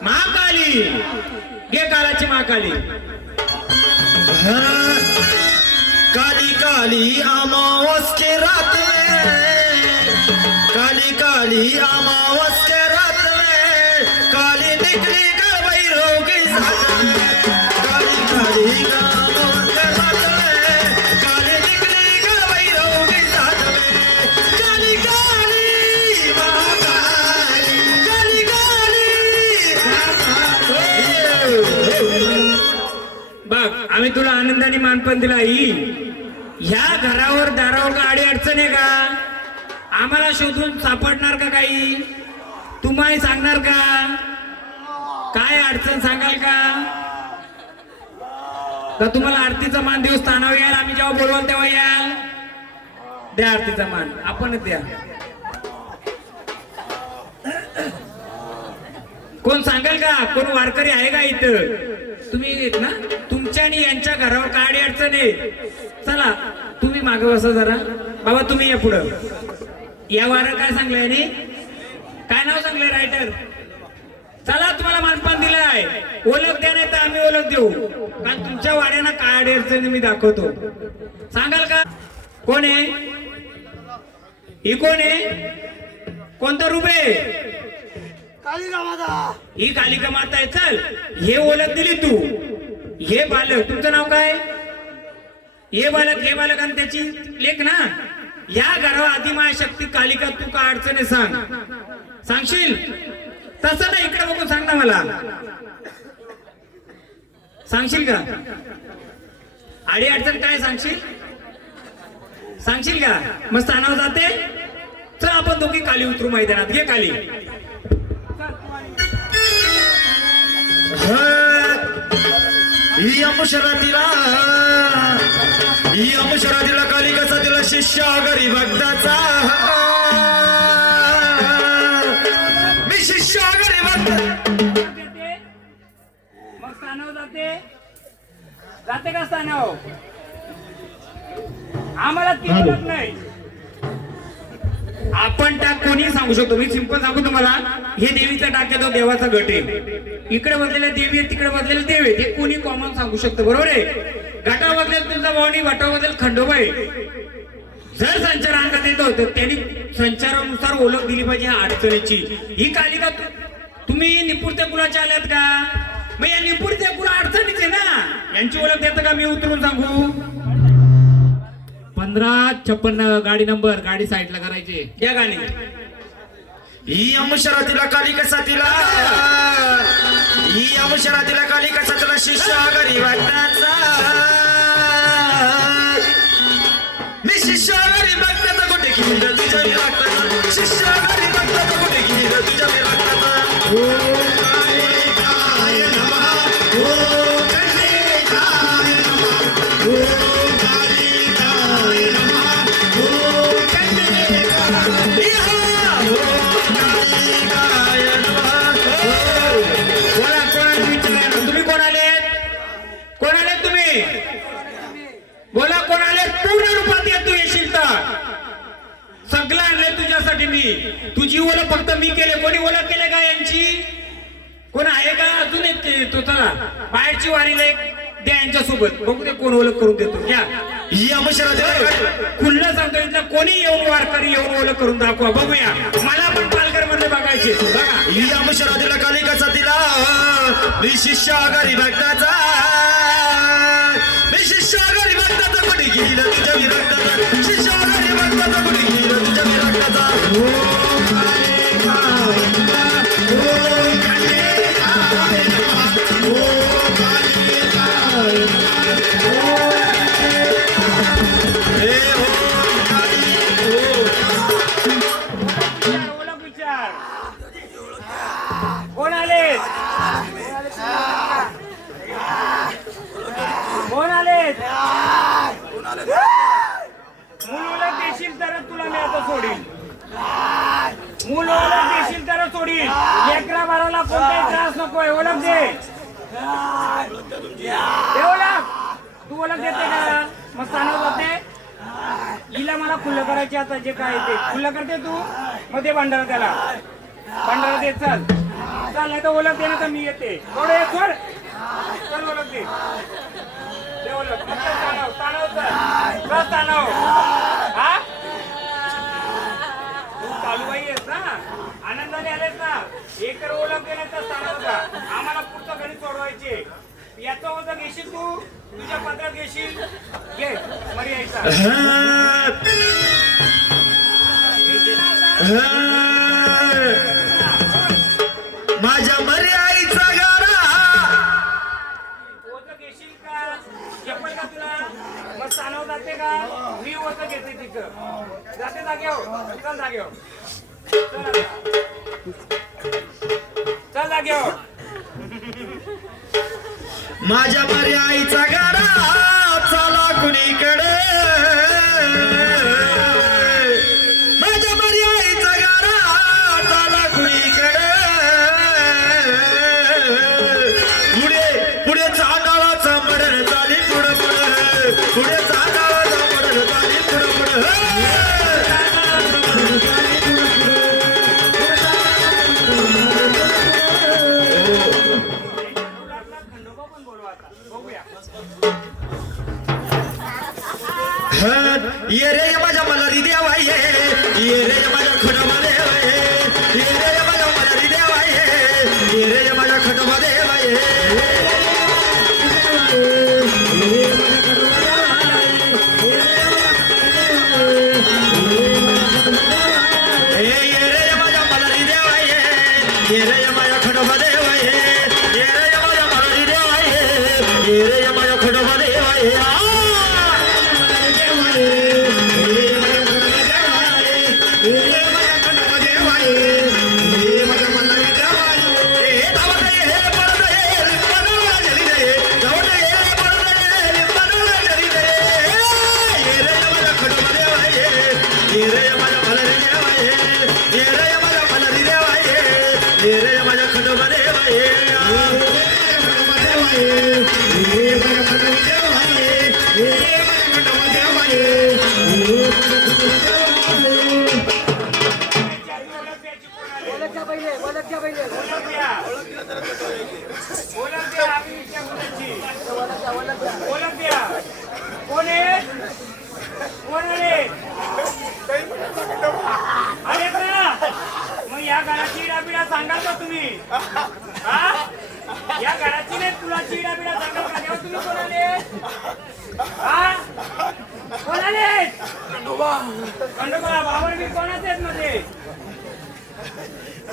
महाकाली. घे कालाची महाकाली. काली काली अमावस के रात में काली काली अमावस के रात में काली निकली गई रोगी साथ में काली काली अमावस के रात में काली निकली गई रोगी साथ में काली काली महाकाली काली काली बघ, आम्ही तुला आनंदाने मानपण दिला. आई, ह्या घरावर दारावर का अडी अडचण आहे का? आम्हाला शोधून सापडणार का काही? तुम्हाला सांगणार का? काय अडचण सांगाल का? का तुम्हाला आरतीचा मान देऊ स्थानावर याल? आम्ही जेव्हा बोलवाल तेव्हा याल. द्या आरतीचा मान, आपणच द्या. कोण सांगाल का? कोण वारकरी आहे का इथं? तुम्ही येत ना? तुमच्या आणि यांच्या घरावर काय अडचण आहे? चला तुम्ही मागे बसा जरा. बाबा तुम्ही या पुढं. या वार काय सांगलंय आणि काय नाव सांगलंय रायटर? चला, तुम्हाला मानपान दिलाय. ओळख द्या, नाही तर आम्ही ओळख देऊ. कारण तुमच्या वाड्यांना काय अडचणी मी दाखवतो. सांगाल का? कोण आहे ही? कोण आहे? कोणतं रूप आहे? ही कालिका माता आहे. चल, हे ओळख दिली तू. हे बालक, तुमचं नाव काय? हे बालक आणि त्याची लेख ना? या घरावर आदिमाशक्ती कालिका तू का अडचणी सांग. सांगशील? तसं ना, इकडे बघून सांग ना मला. सांगशील का? आडी अडचण काय सांगशील? सांगशील का? मग स्थानावर जाते. चल आपण दोघी काली उतरू मैदानात. घे काली. यमुशरातीला कालिकाचा दिला शिष्य घरी भक्ताचा. मी शिष्य घरी भक्त. मग स्थानावर जाते का स्थानावर? आम्हाला ती ओळख नाही. आपण टाक कोणी सांगू शकतो. मी सिंपल सांगू तुम्हाला, हे देवीचा टाक आहे, तो देवाचा गट आहे. इकडे बसलेले देवी आहे, तिकडे बसलेले देव आहे, ते कोणी कॉमन सांगू शकतं. बरोबर आहे. गटा बदलेल तुमचा भावनी, वटा बदलेल खंडोबा आहे. जर संचार अंगात येत होतं त्यांनी संचारानुसार ओळख दिली पाहिजे ह्या अडचणीची. ही कालिका तुम्ही निपुरत्या कुलाच्या आल्यात का? मग या निपुरत्या कुला अडचणीच आहे ना, यांची ओळख देतं का मी उतरून सांगू? 1556 गाडी नंबर, गाडी साईडला करायची. या गाणी ही अमुशरातीला कालिका साथीला, ही अमुशरातीला कालिका साथीला शिष्य घरी वाटण्याचा. मी शिष्य घरी बघण्याचा कुठे गेलं तुझ्या विराटाचा, शिष्य घरी बघण्याचा कुठे गेलं तुझ्या विराटाचा. बोला कोण आले? पूर्ण रूपात येत तू येशील तर सगळं आणलंय तुझ्यासाठी मी. तुझी ओळख फक्त मी केले, कोणी ओळख केले का यांची? कोण आहे का? अजून एक तो चला बाहेरची वारीला एक द्या यांच्यासोबत, बघू दे कोण ओळख करून देतो. घ्या ही अमुशरातीला खुल्लं सांगतो, इथलं कोणी येऊन वारकरी येऊन ओळख करून दाखवा, बघूया. मला पण पालघर मध्ये बघायचे. बघा ही अमुशरातीला कालिका साथीला, मी शिष्य घरी बघण्याचा, मी शिष्य घरी बघण्याचा कुठे गेलं तुझ्या विराटाचा, शिष्य घरी बघण्याचा कुठे गेलं तुझ्या विराटाचा. ओळख विचार. कोण आले? कोण आले? मूल ओळख देशील तरच तुला मी आता सोडील. मूल ओळख देशील तरच सोडील. लेकरा बाळाला कोणताही त्रास नकोय. ओळख दे. दे ओळख. तू ओळख देते का? मग सांगत होते हिला मला खुल्लं करायचे, आता जे काय ते खुल्लं करते तू. मग ते भांडारा त्याला भांडारा देत चल. चल नाही तर ओळख दे ना तर मी येते. थोडं एक सोड. चल ओळख दे. दे ओळख. ताणव ताणव चल. बस ताणव. हा तू कालूबाई आहेस ना, आनंदाने आलेस ना. एक तर ओळख दे नाही तर ताणव का. आम्हाला पुढचं घरी सोडवायचे. याचं ओळख घेशील तू, तुझ्या पत्रात घेशील. घे मरी यायचा. माझ्या मरी आईचा गारा ओझं घेशील का? चप्पल का तुला? मग सानव जाते का? मी ओझं घेते तिचं. जाते जागेवर. चल जागेवर. चल जागेवर. माझ्या मरी आईचा गारा चला कुणीकडे, माझ्या मरी आईचा गारा चला कुणीकडे. पुढे पुढे चांदाळाचा मडण चाली पुढं पुढं, पुढे चांदाळाचा मडण चाली पुढं पुढं. खंडोबा पण बोलवा आता. बघूया. आले खंडोबा बावनवीर कोणाचे आहेत मध्ये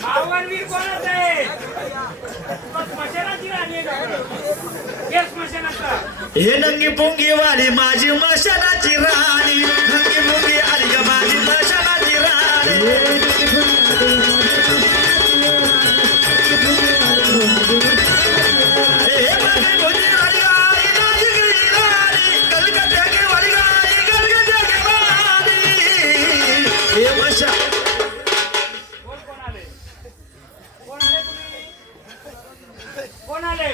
बावनवीर कोणाचे आहेत स्मशानाची राणी आहे का हे स्मशानाचा हे नंगी पुंगी वाली माझी मशानाची राणी नंगी पुंगी आली ग माझी मशानाची राणी हे माझी भोजी वाली गाई, माझी गिरी राणी, कलकत्त्याची वाली गाई, कलकत्त्याची वाली. हे मशा कोण आले तुम्ही कोण आले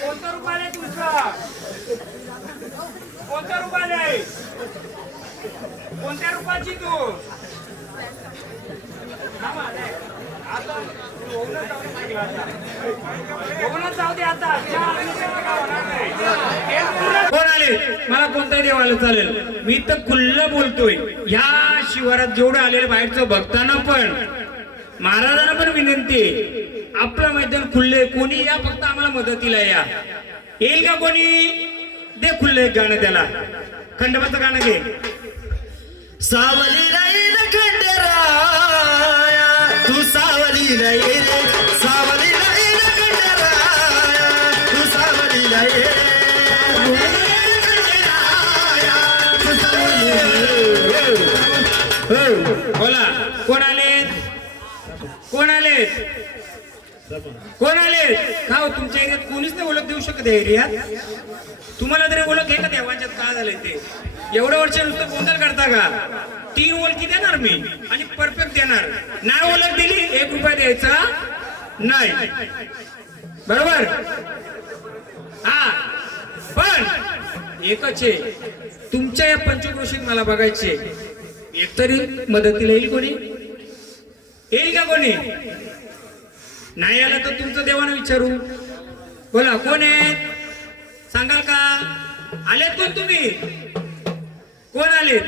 कोणतं रूप आले तुमचं कोणतं रूप आले कोणत्या रूपाची तू जाऊ दे आता कोण आले मला कोणताही देव आलं चालेल मी तर खुल्ल बोलतोय ह्या शिवारात जेवढं आलेलं बाहेरचं भक्तांना पण महाराजांना पण विनंती आहे आपलं मैदान खुल्ले कोणी या फक्त आम्हाला मदतीला या येईल का कोणी दे खुल्ले एक गाणं त्याला खंडोबाचं गाणं घे सावली नाही न खंडेराया तू सावली नाही रे सावली नाही न खंडेराया तू सावली नाही रे बोला कोण आलेत कोण आलेत कोण आलेत का हो, तुमच्या एरियात कोणीच नाही ओळख देऊ शकत या एरियात तुम्हाला तरी ओळख आहे का देवांच्यात काय झालंय ते एवढ्या वर्ष नुसतं गोंधळ करता का 3 ओळखी देणार मी आणि परफेक्ट देणार नाही ओळख दिली 1 रुपया द्यायचा नाही बरोबर हा पण एकच आहे तुमच्या या पंचक्रोशीत मला बघायचे एकतरी मदतीला येईल कोणी येईल का कोणी नाही आला तर तुमचं देवानं विचारू बोला कोण आहे सांगाल का आलेत कोण तुम्ही कोण आलेत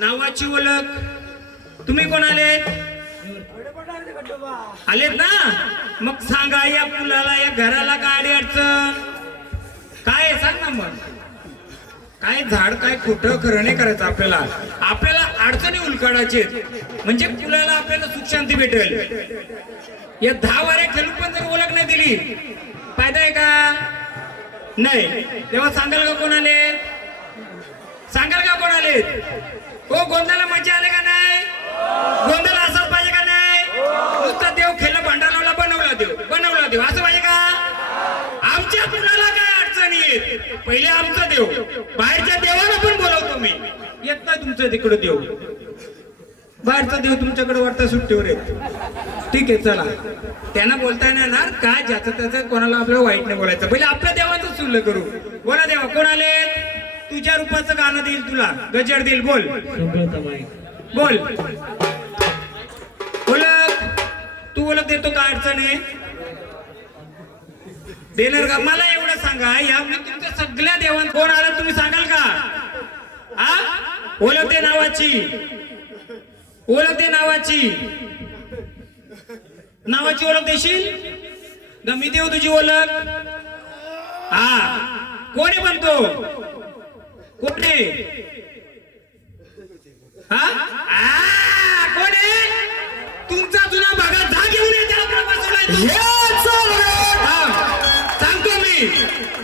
नावाची ओळख तुम्ही कोण आलेत आलेत ना मग सांगा या मुलाला या घराला काय अडचण काय आहे सांग ना मग काय झाड काय खोटं खरं नाही करायचं आपल्याला अडचणी उलकाडायचे म्हणजे मुलाला आपल्याला सुख शांती भेटेल या 10 वाऱ्या खेळून पण जर ओळख नाही दिली फायदा आहे का नाही तेव्हा सांगाल का कोण आले सांगाल का कोण आले हो गोंधळाला मजा आले का नाही गोंधळ असं पाहिजे का नाही नुसतं देव खेळलं भांडारला बनवला देव असं पाहिजे का आमच्या मुलाला काय अडचणी येत पहिले आमचा देव बाहेरच्या देवाला पण बोलवतो मी येत नाही तुमचं तिकडं देव बाहेरचा देव तुमच्याकडे वाटतं सुट्टीवर येत ठीक आहे चला त्यांना बोलता नाही येणार का ज्याचं त्याचं कोणाला आपल्याला वाईट नाही बोलायचं पहिले आपल्या देवाचं सुल्ल करू बोला देवा कोण आले तुझ्या रूपाचं गाणं देईल तुला गजर देईल बोल बोल ओळख तू ओळख देतो का अडचण आहे देणार का मला एवढं सांगा या मी तुमच्या सगळ्या देवांना कोण आला तुम्ही सांगाल का हा ओळख दे नावाची ओळख देशील मी देऊ तुझी ओळख हा कोणी बनतो कोणी हा कोणी तुमचा जुना भागात जा घेऊन ये त्याला सांगतो मी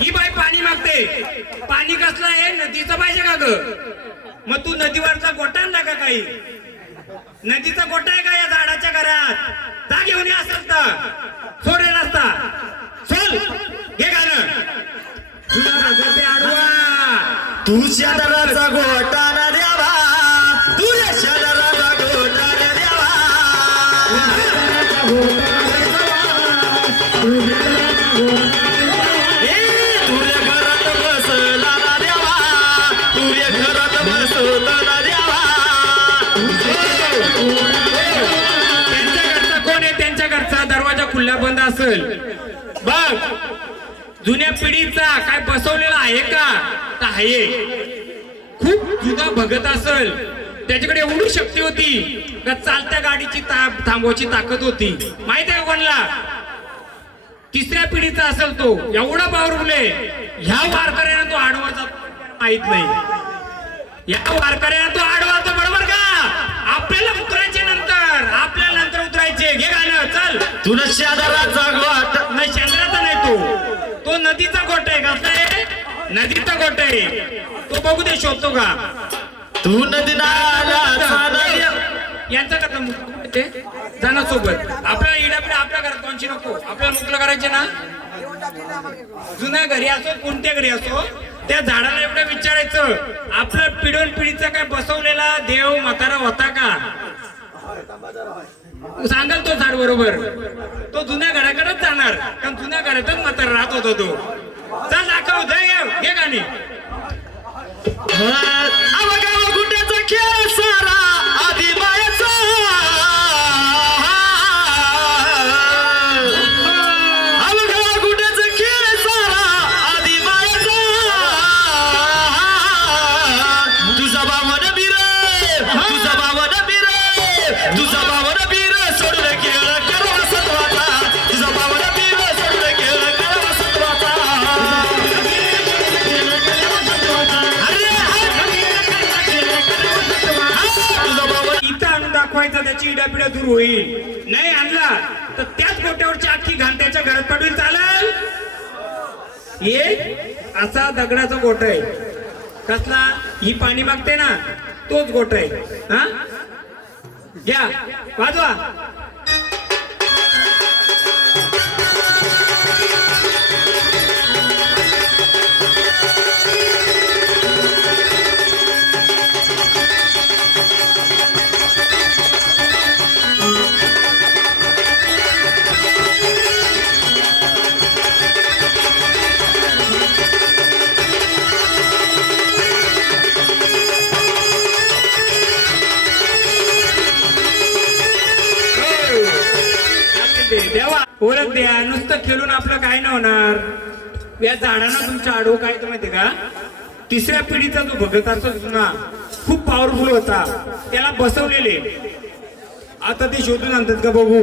ही बाई पाणी मागते पाणी कसलं आहे नदीचं पाहिजे का ग मग तू नदीवरचा गोटा आणला का काही नदीचा गोटा आहे का या झाडाच्या घरात जा घेऊन ये असेल तर सोडे रस्ता सोल हे गाणं तुझ्या दराचा गोटा ना द्यावा तुझ्या दराचा गोटा ना द्यावा तुझ्या घरात बसला ना द्यावा तुझ्या घरात बसला ना द्यावा त्यांच्या घरचा कोण आहे त्यांच्या घरचा दरवाजा खुला बंद असेल बघ जुन्या पिढीचा काय बसवलेला आहे का तर आहे खूप जुना भगत असेल त्याच्याकडे एवढी शक्ती होती का चालत्या गाडीची थांबवायची ताकद होती माहित आहे कोणला 3ऱ्या पिढीचा असेल तो एवढा पावरफुल आहे ह्या वारकऱ्यांना तो आडवाचा माहित नाही या वारकऱ्या तो आडवा तो बरोबर का? आपल्याला उतरायचे नंतर, आपल्याला नंतर उतरायचे. घे गाणं चल. तुला शेजाराचा गोट नाही शेंद्राचा नाही तो नदीचा गोट आहे. कसला आहे? नदीचा गोट आहे. तो बघू दे शोधतो का? तू नदी नाला यांचा कथा ते जाणार सोबत. आपल्याला इडापिडा आपल्या घरात कोणची नको. आपल्याला मुकलं करायचे ना. जुन्या घरी असो कोणत्या घरी असो त्या झाडाला एवढं विचारायचं आपलं पिढोन पिढीचा काय बसवलेला देव म्हातारा होता का? सांगाल तो झाड बरोबर. तो जुन्या घराकडेच जाणार कारण जुन्या घरातच म्हातारा राहत होता तो. चल दाखव घे गाणी. अवगाव गुड्याचा खेळ सारा आधी मायाचा अवगाव गुड्याचा खेळ सारा आधी मायाचा तुझा बावन बीर तुझा बावन बीर तुझा बावन बीर सोडून खेळ करवा सत्वाचा तुझा बावन बीर सोडून खेळ करवा सत्वाचा इथं आणून दाखवायचा त्याची इडापिडा दूर होईल. नाही आणला तर त्याच गोट्यावरची अख्खी घाण त्याच्या घरात पडून चालेल. हे असा दगडाचा गोटा आहे. कसला? ही पाणी मागते ना तोच गोटा आहे. हा घ्या वाजवा. देवा ओळख द्या. नुसतं खेळून आपलं काय नाही होणार. या झाडांना तुमच्या आडवं काय तर माहितीये का? तिसऱ्या पिढीचा जो भगत असतो जुना खूप पॉवरफुल होता. त्याला बसवलेले आता ते शोधून आणतात का बघू.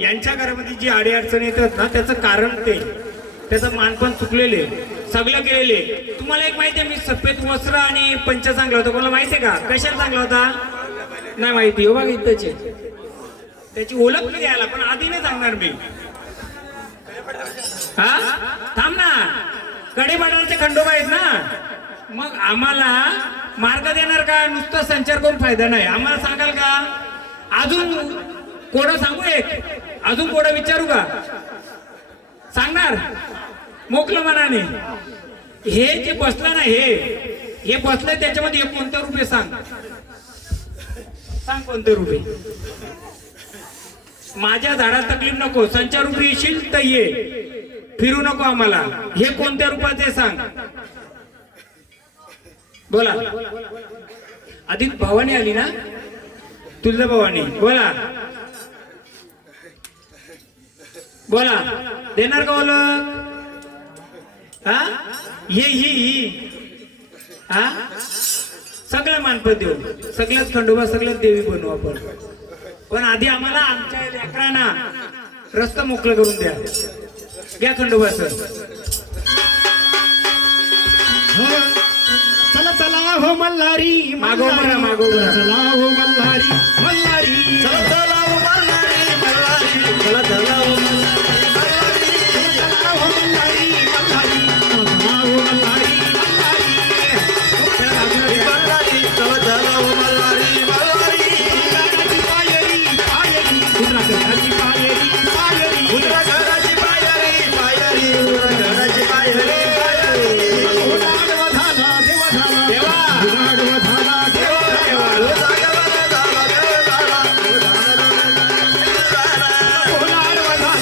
यांच्या घरामध्ये जी आडी अडचण येतात ना त्याचं कारण ते त्याचं मानपण चुकलेले सगळं केलेले. तुम्हाला एक माहिती आहे मी सफेद वस्त्र आणि पंच चांगला होता. कोणाला माहितीये का? कशाला चांगला होता? नाही माहिती. हो बघ इथंच त्याची ओळख मी द्यायला पण आधी नाही सांगणार मी. हा थांब ना. कडेपाटाचे खंडोबा आहेत ना. मग आम्हाला मार्ग देणार का? नुसतं संचार करून फायदा नाही. आम्हाला सांगाल का? अजून कोडं सांगू एक अजून कोडं विचारू का? सांगणार मोकलं मनाने. हे जे बसलं ना हे बसलंय त्याच्यामध्ये हे कोणतं रूप आहे सांग. सांग कोणतं रूप आहे? माझ्या झाडात तकलीफ नको. संचार रूपी येशील तर ये. फिरू नको आम्हाला. हे कोणत्या रूपाचे सांग. बोला. आधी भवानी आली ना. तुझं भवानी बोला. बोला देणार का ओळख? हा ही हा सगळं मानपत देऊ. सगळ्याच खंडोबा सगळ्याच देवी बनवू आपण. पण आधी आम्हाला आमच्या लेकरांना रस्ता मोकळं करून द्या. घ्या खंडोबा सर. चला चला हो मल्हारी मागो बरा मागो बरा. चला हो मल्हारी मल्हारी चला चला ओ मल्हारी मल्हारी चला चला ओ मल्हारी चला हो मल्हारी मल्हारी चला हो मल्हारी मल्हारी चला चला ओ मल्हारी मल्हारी पायरी पायरी घराची पायरी पायरी उतरा घराची पायरी पायरी उतरा घराची पायरी पायरी उडाडवा झाला देवा झाला देवा. उडाडवा झाला देवा देवा ओ जागेवर झाला देव झाला. उडाडवा झाला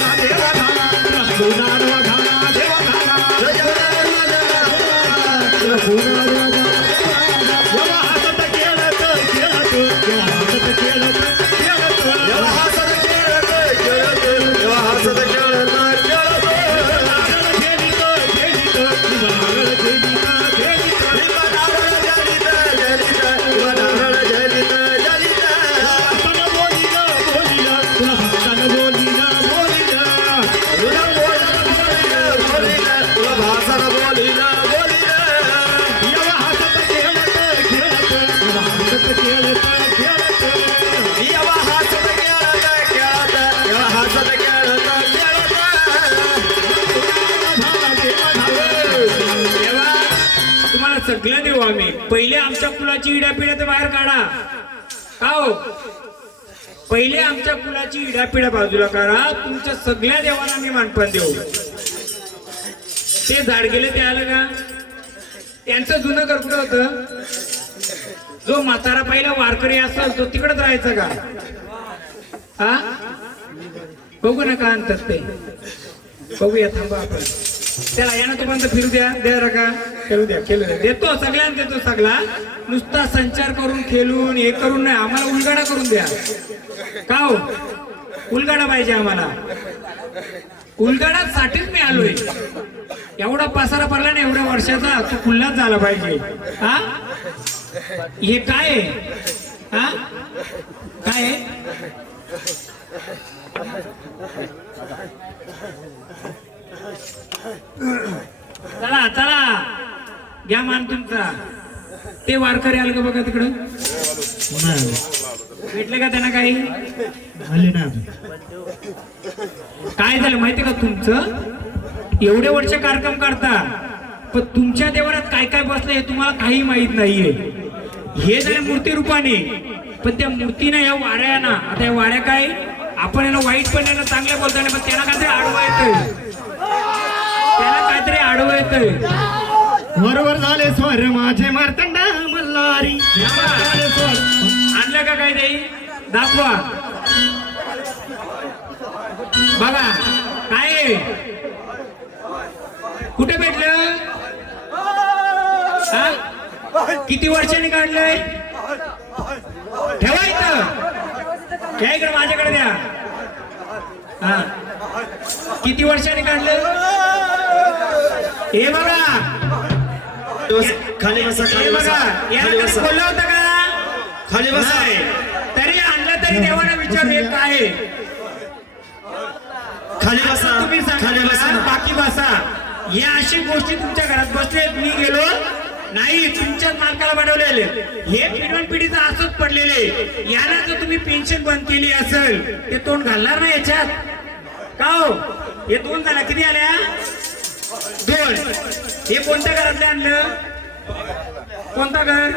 पहिले आमच्या कुलाची इडापिड्या तर बाहेर काढा. का हो? पहिले आमच्या कुलाची इडापिड्या बाजूला करा. तुमच्या सगळ्या देवांना मी मानपण देऊ. ते झाड गेले ते आलं का? त्यांचं जुनं घर कुठं होतं? जो म्हातारा पहिला वारकरी असेल तो तिकडेच राहायचा का? हा, बघू ना का आणतात ते. बघूया, थांबा आपण. त्याला या ना तोपर्यंत फिरू द्या. द्या का? खेळू द्या, खेळू द्या. देतो सगळ्यांना देतो. सगळा नुसता संचार करून खेळून हे करून नाही, आम्हाला उलगाडा करून द्या. का हो? उलगाडा पाहिजे आम्हाला. उलगाडासाठीच मी आलोय. एवढा पसारा पडला ना एवढ्या वर्षाचा, तो खुल्लाच झाला पाहिजे. हा, हे काय आहे? हा, काय आहे? चला चला, घ्या मान तुमचा. ते वारकरी आलं का बघा तिकडं? भेटले का त्यांना काही? आले ना. काय झालं माहिती का? तुमचं एवढे वर्ष कार्यक्रम करता, पण तुमच्या देवळात काय काय बसलं हे तुम्हाला काही माहित नाहीये. हे झाले मूर्ती रूपाने, पण त्या मूर्तीने या वाड्या ना, आता या वाड्या काय, आपण याला वाईट पण याला चांगल्या बोलता नाही, पण त्याला काहीतरी आडवं येतंय. त्याला काहीतरी आडवं येतंय. वरवर झाले स्वर माझे मार्तंडा मल्हारी. आणलं का काय ते? दाखवा बघा. काय आहे? कुठे भेटलं? हा? किती वर्षांनी काढलंय? ठेवा इथं. घ्या इकडे, माझ्याकडे द्या. हा, किती वर्षांनी काढलं? हे बघा, खाली बसा, हे खाली बघा. बसा, याला खाली कधी बसा, बोललं होतं का? खाली बसा. नाही. तरी आणलं तरी देवानं विचारलं हे काय आहे? खाली बसा, तुम्ही खाली बसा. सांगा, बाकी बसा. या अशी गोष्टी तुमच्या घरात बसले, मी गेलो नाही. तुमच्याच मालकाला बनवलेले हे पिढवण पिढीचं असंच पडलेले. याला जर तुम्ही पेन्शन बंद केली असेल, ते तोंड घालणार ना याच्यात? का हो? हे 2 झाल्या, किती आल्या? 2. हे कोणत्या घरातले आणलं? कोणता घर?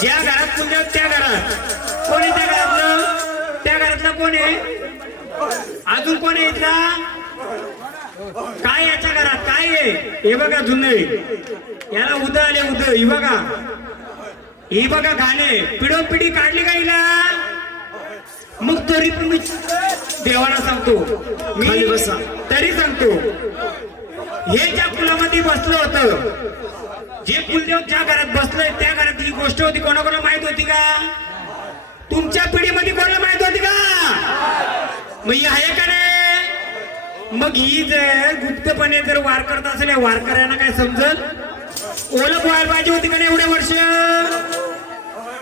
ज्या घरात पूजा त्या घरात. कोण आहे त्या घरातलं? त्या घरातलं कोण आहे? अजून कोण आहे इथला? काय याच्या घरात काय आहे? हे बघा जुने, याला उद आले उद. ही बघा, ही बघा गाणे. पिढोन पिढी काढली का हिला? मग तरी तुम्ही देवाला सांगतो खाली मी, बसा. तरी सांगतो हे ज्या कुलामध्ये बसलं होतं, जे कुलदेव ज्या घरात बसलंय त्या घरात ही गोष्ट होती. कोणाकोणाला माहित होती का? तुमच्या पिढीमध्ये कोणाला माहित होती का? मग ही आहे का नाही? मग ही जर गुप्तपणे जर वार करत असेल, या वारकऱ्यांना काय समजल? ओळख व्हायला पाहिजे होती का नाही एवढे वर्ष?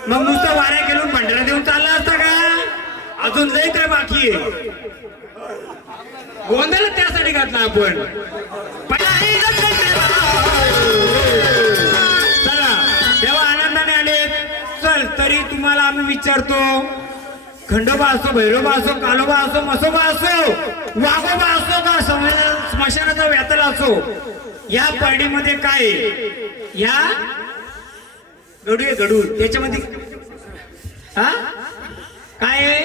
मग नुसतं वाऱ्या घेऊन भंडारा देऊन चालला असता का? अजून लय काय बाकी आहे? गोंधळ त्यासाठी घातला आपण. चला, तेव्हा आनंदाने आले. चल, तरी तुम्हाला आम्ही विचारतो, खंडोबा असो, भैरोबा असो, कालोबा असो, मसोबा असो, वाघोबा असो का स्मशानाचा व्यातला असो, या पाडीमध्ये काय या गडू आहे? गडू त्याच्यामध्ये हा काय आहे?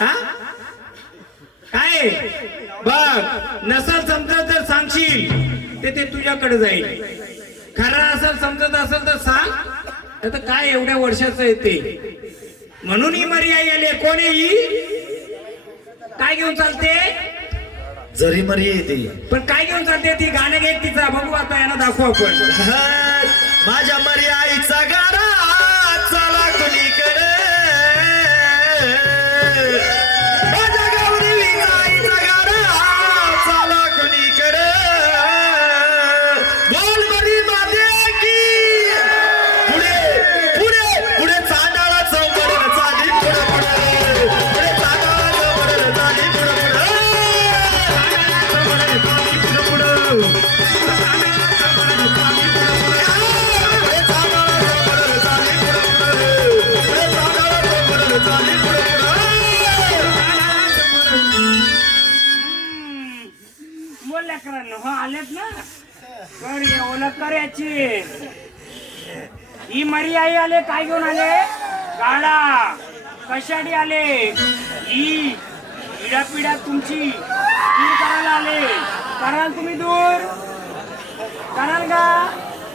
हा काय बघ. नसल समजत तर सांगशील, ते तुझ्याकडे जाईल. खरं असेल समजत असेल तर सांग. आता काय एवढ्या वर्षाचं आहे ते, म्हणून ही मर्याई आली. कोणी ही काय घेऊन चालते? जरी मरी येते. पण काय घेऊन चालते ती? गाणं घे तिचा. बघू आता, यांना दाखवू आपण. माझ्या मर्याईचा गाडा चला कुणीकडे, माझ्या गौरी विनाईचा गाडा चला कुणीकडे. बोल मरी माते की पुढे पुढे पुढे चांडाळाचं मरण चाली पुढे पुढे, पुढे चांडाळाचं मरण चाली पुढे पुढे. बोलल्या करांना हो आल्यात ना. कर ये ओळख कर याची. ही मरी आई आले काय घेऊन आले? गाडा. कशासाठी आले? ही पिढ्या तुमची दूर करायला आले. कराल तुम्ही दूर? कराल का?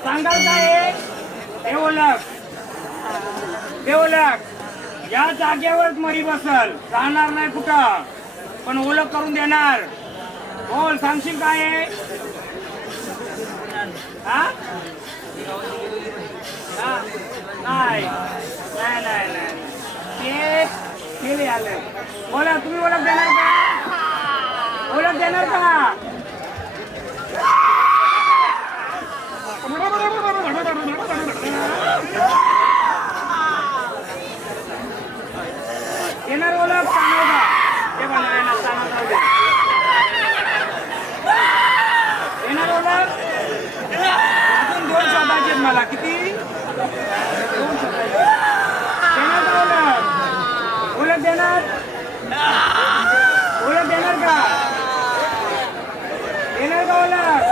सांगाल काय? हे ओळख या जागेवरच मरी बसल, जाणार नाही कुठं, पण ओळख करून देणार. बोल, सांगशील काय आहे? हा? हा? नाही नाही नाही नाही ते आलं. बोला, तुम्ही ओळख देणार का? ओळख देणार का? येणार ओळख सांगू का? ते म्हणा येणार सांगू दे. येणार ओळख? अजून 2 शोधायचे आहेत मला. किती? 2 शोधायचे. देणार का ओळख? ओळख देणार? ओळख देणार का? देणार का ओळख?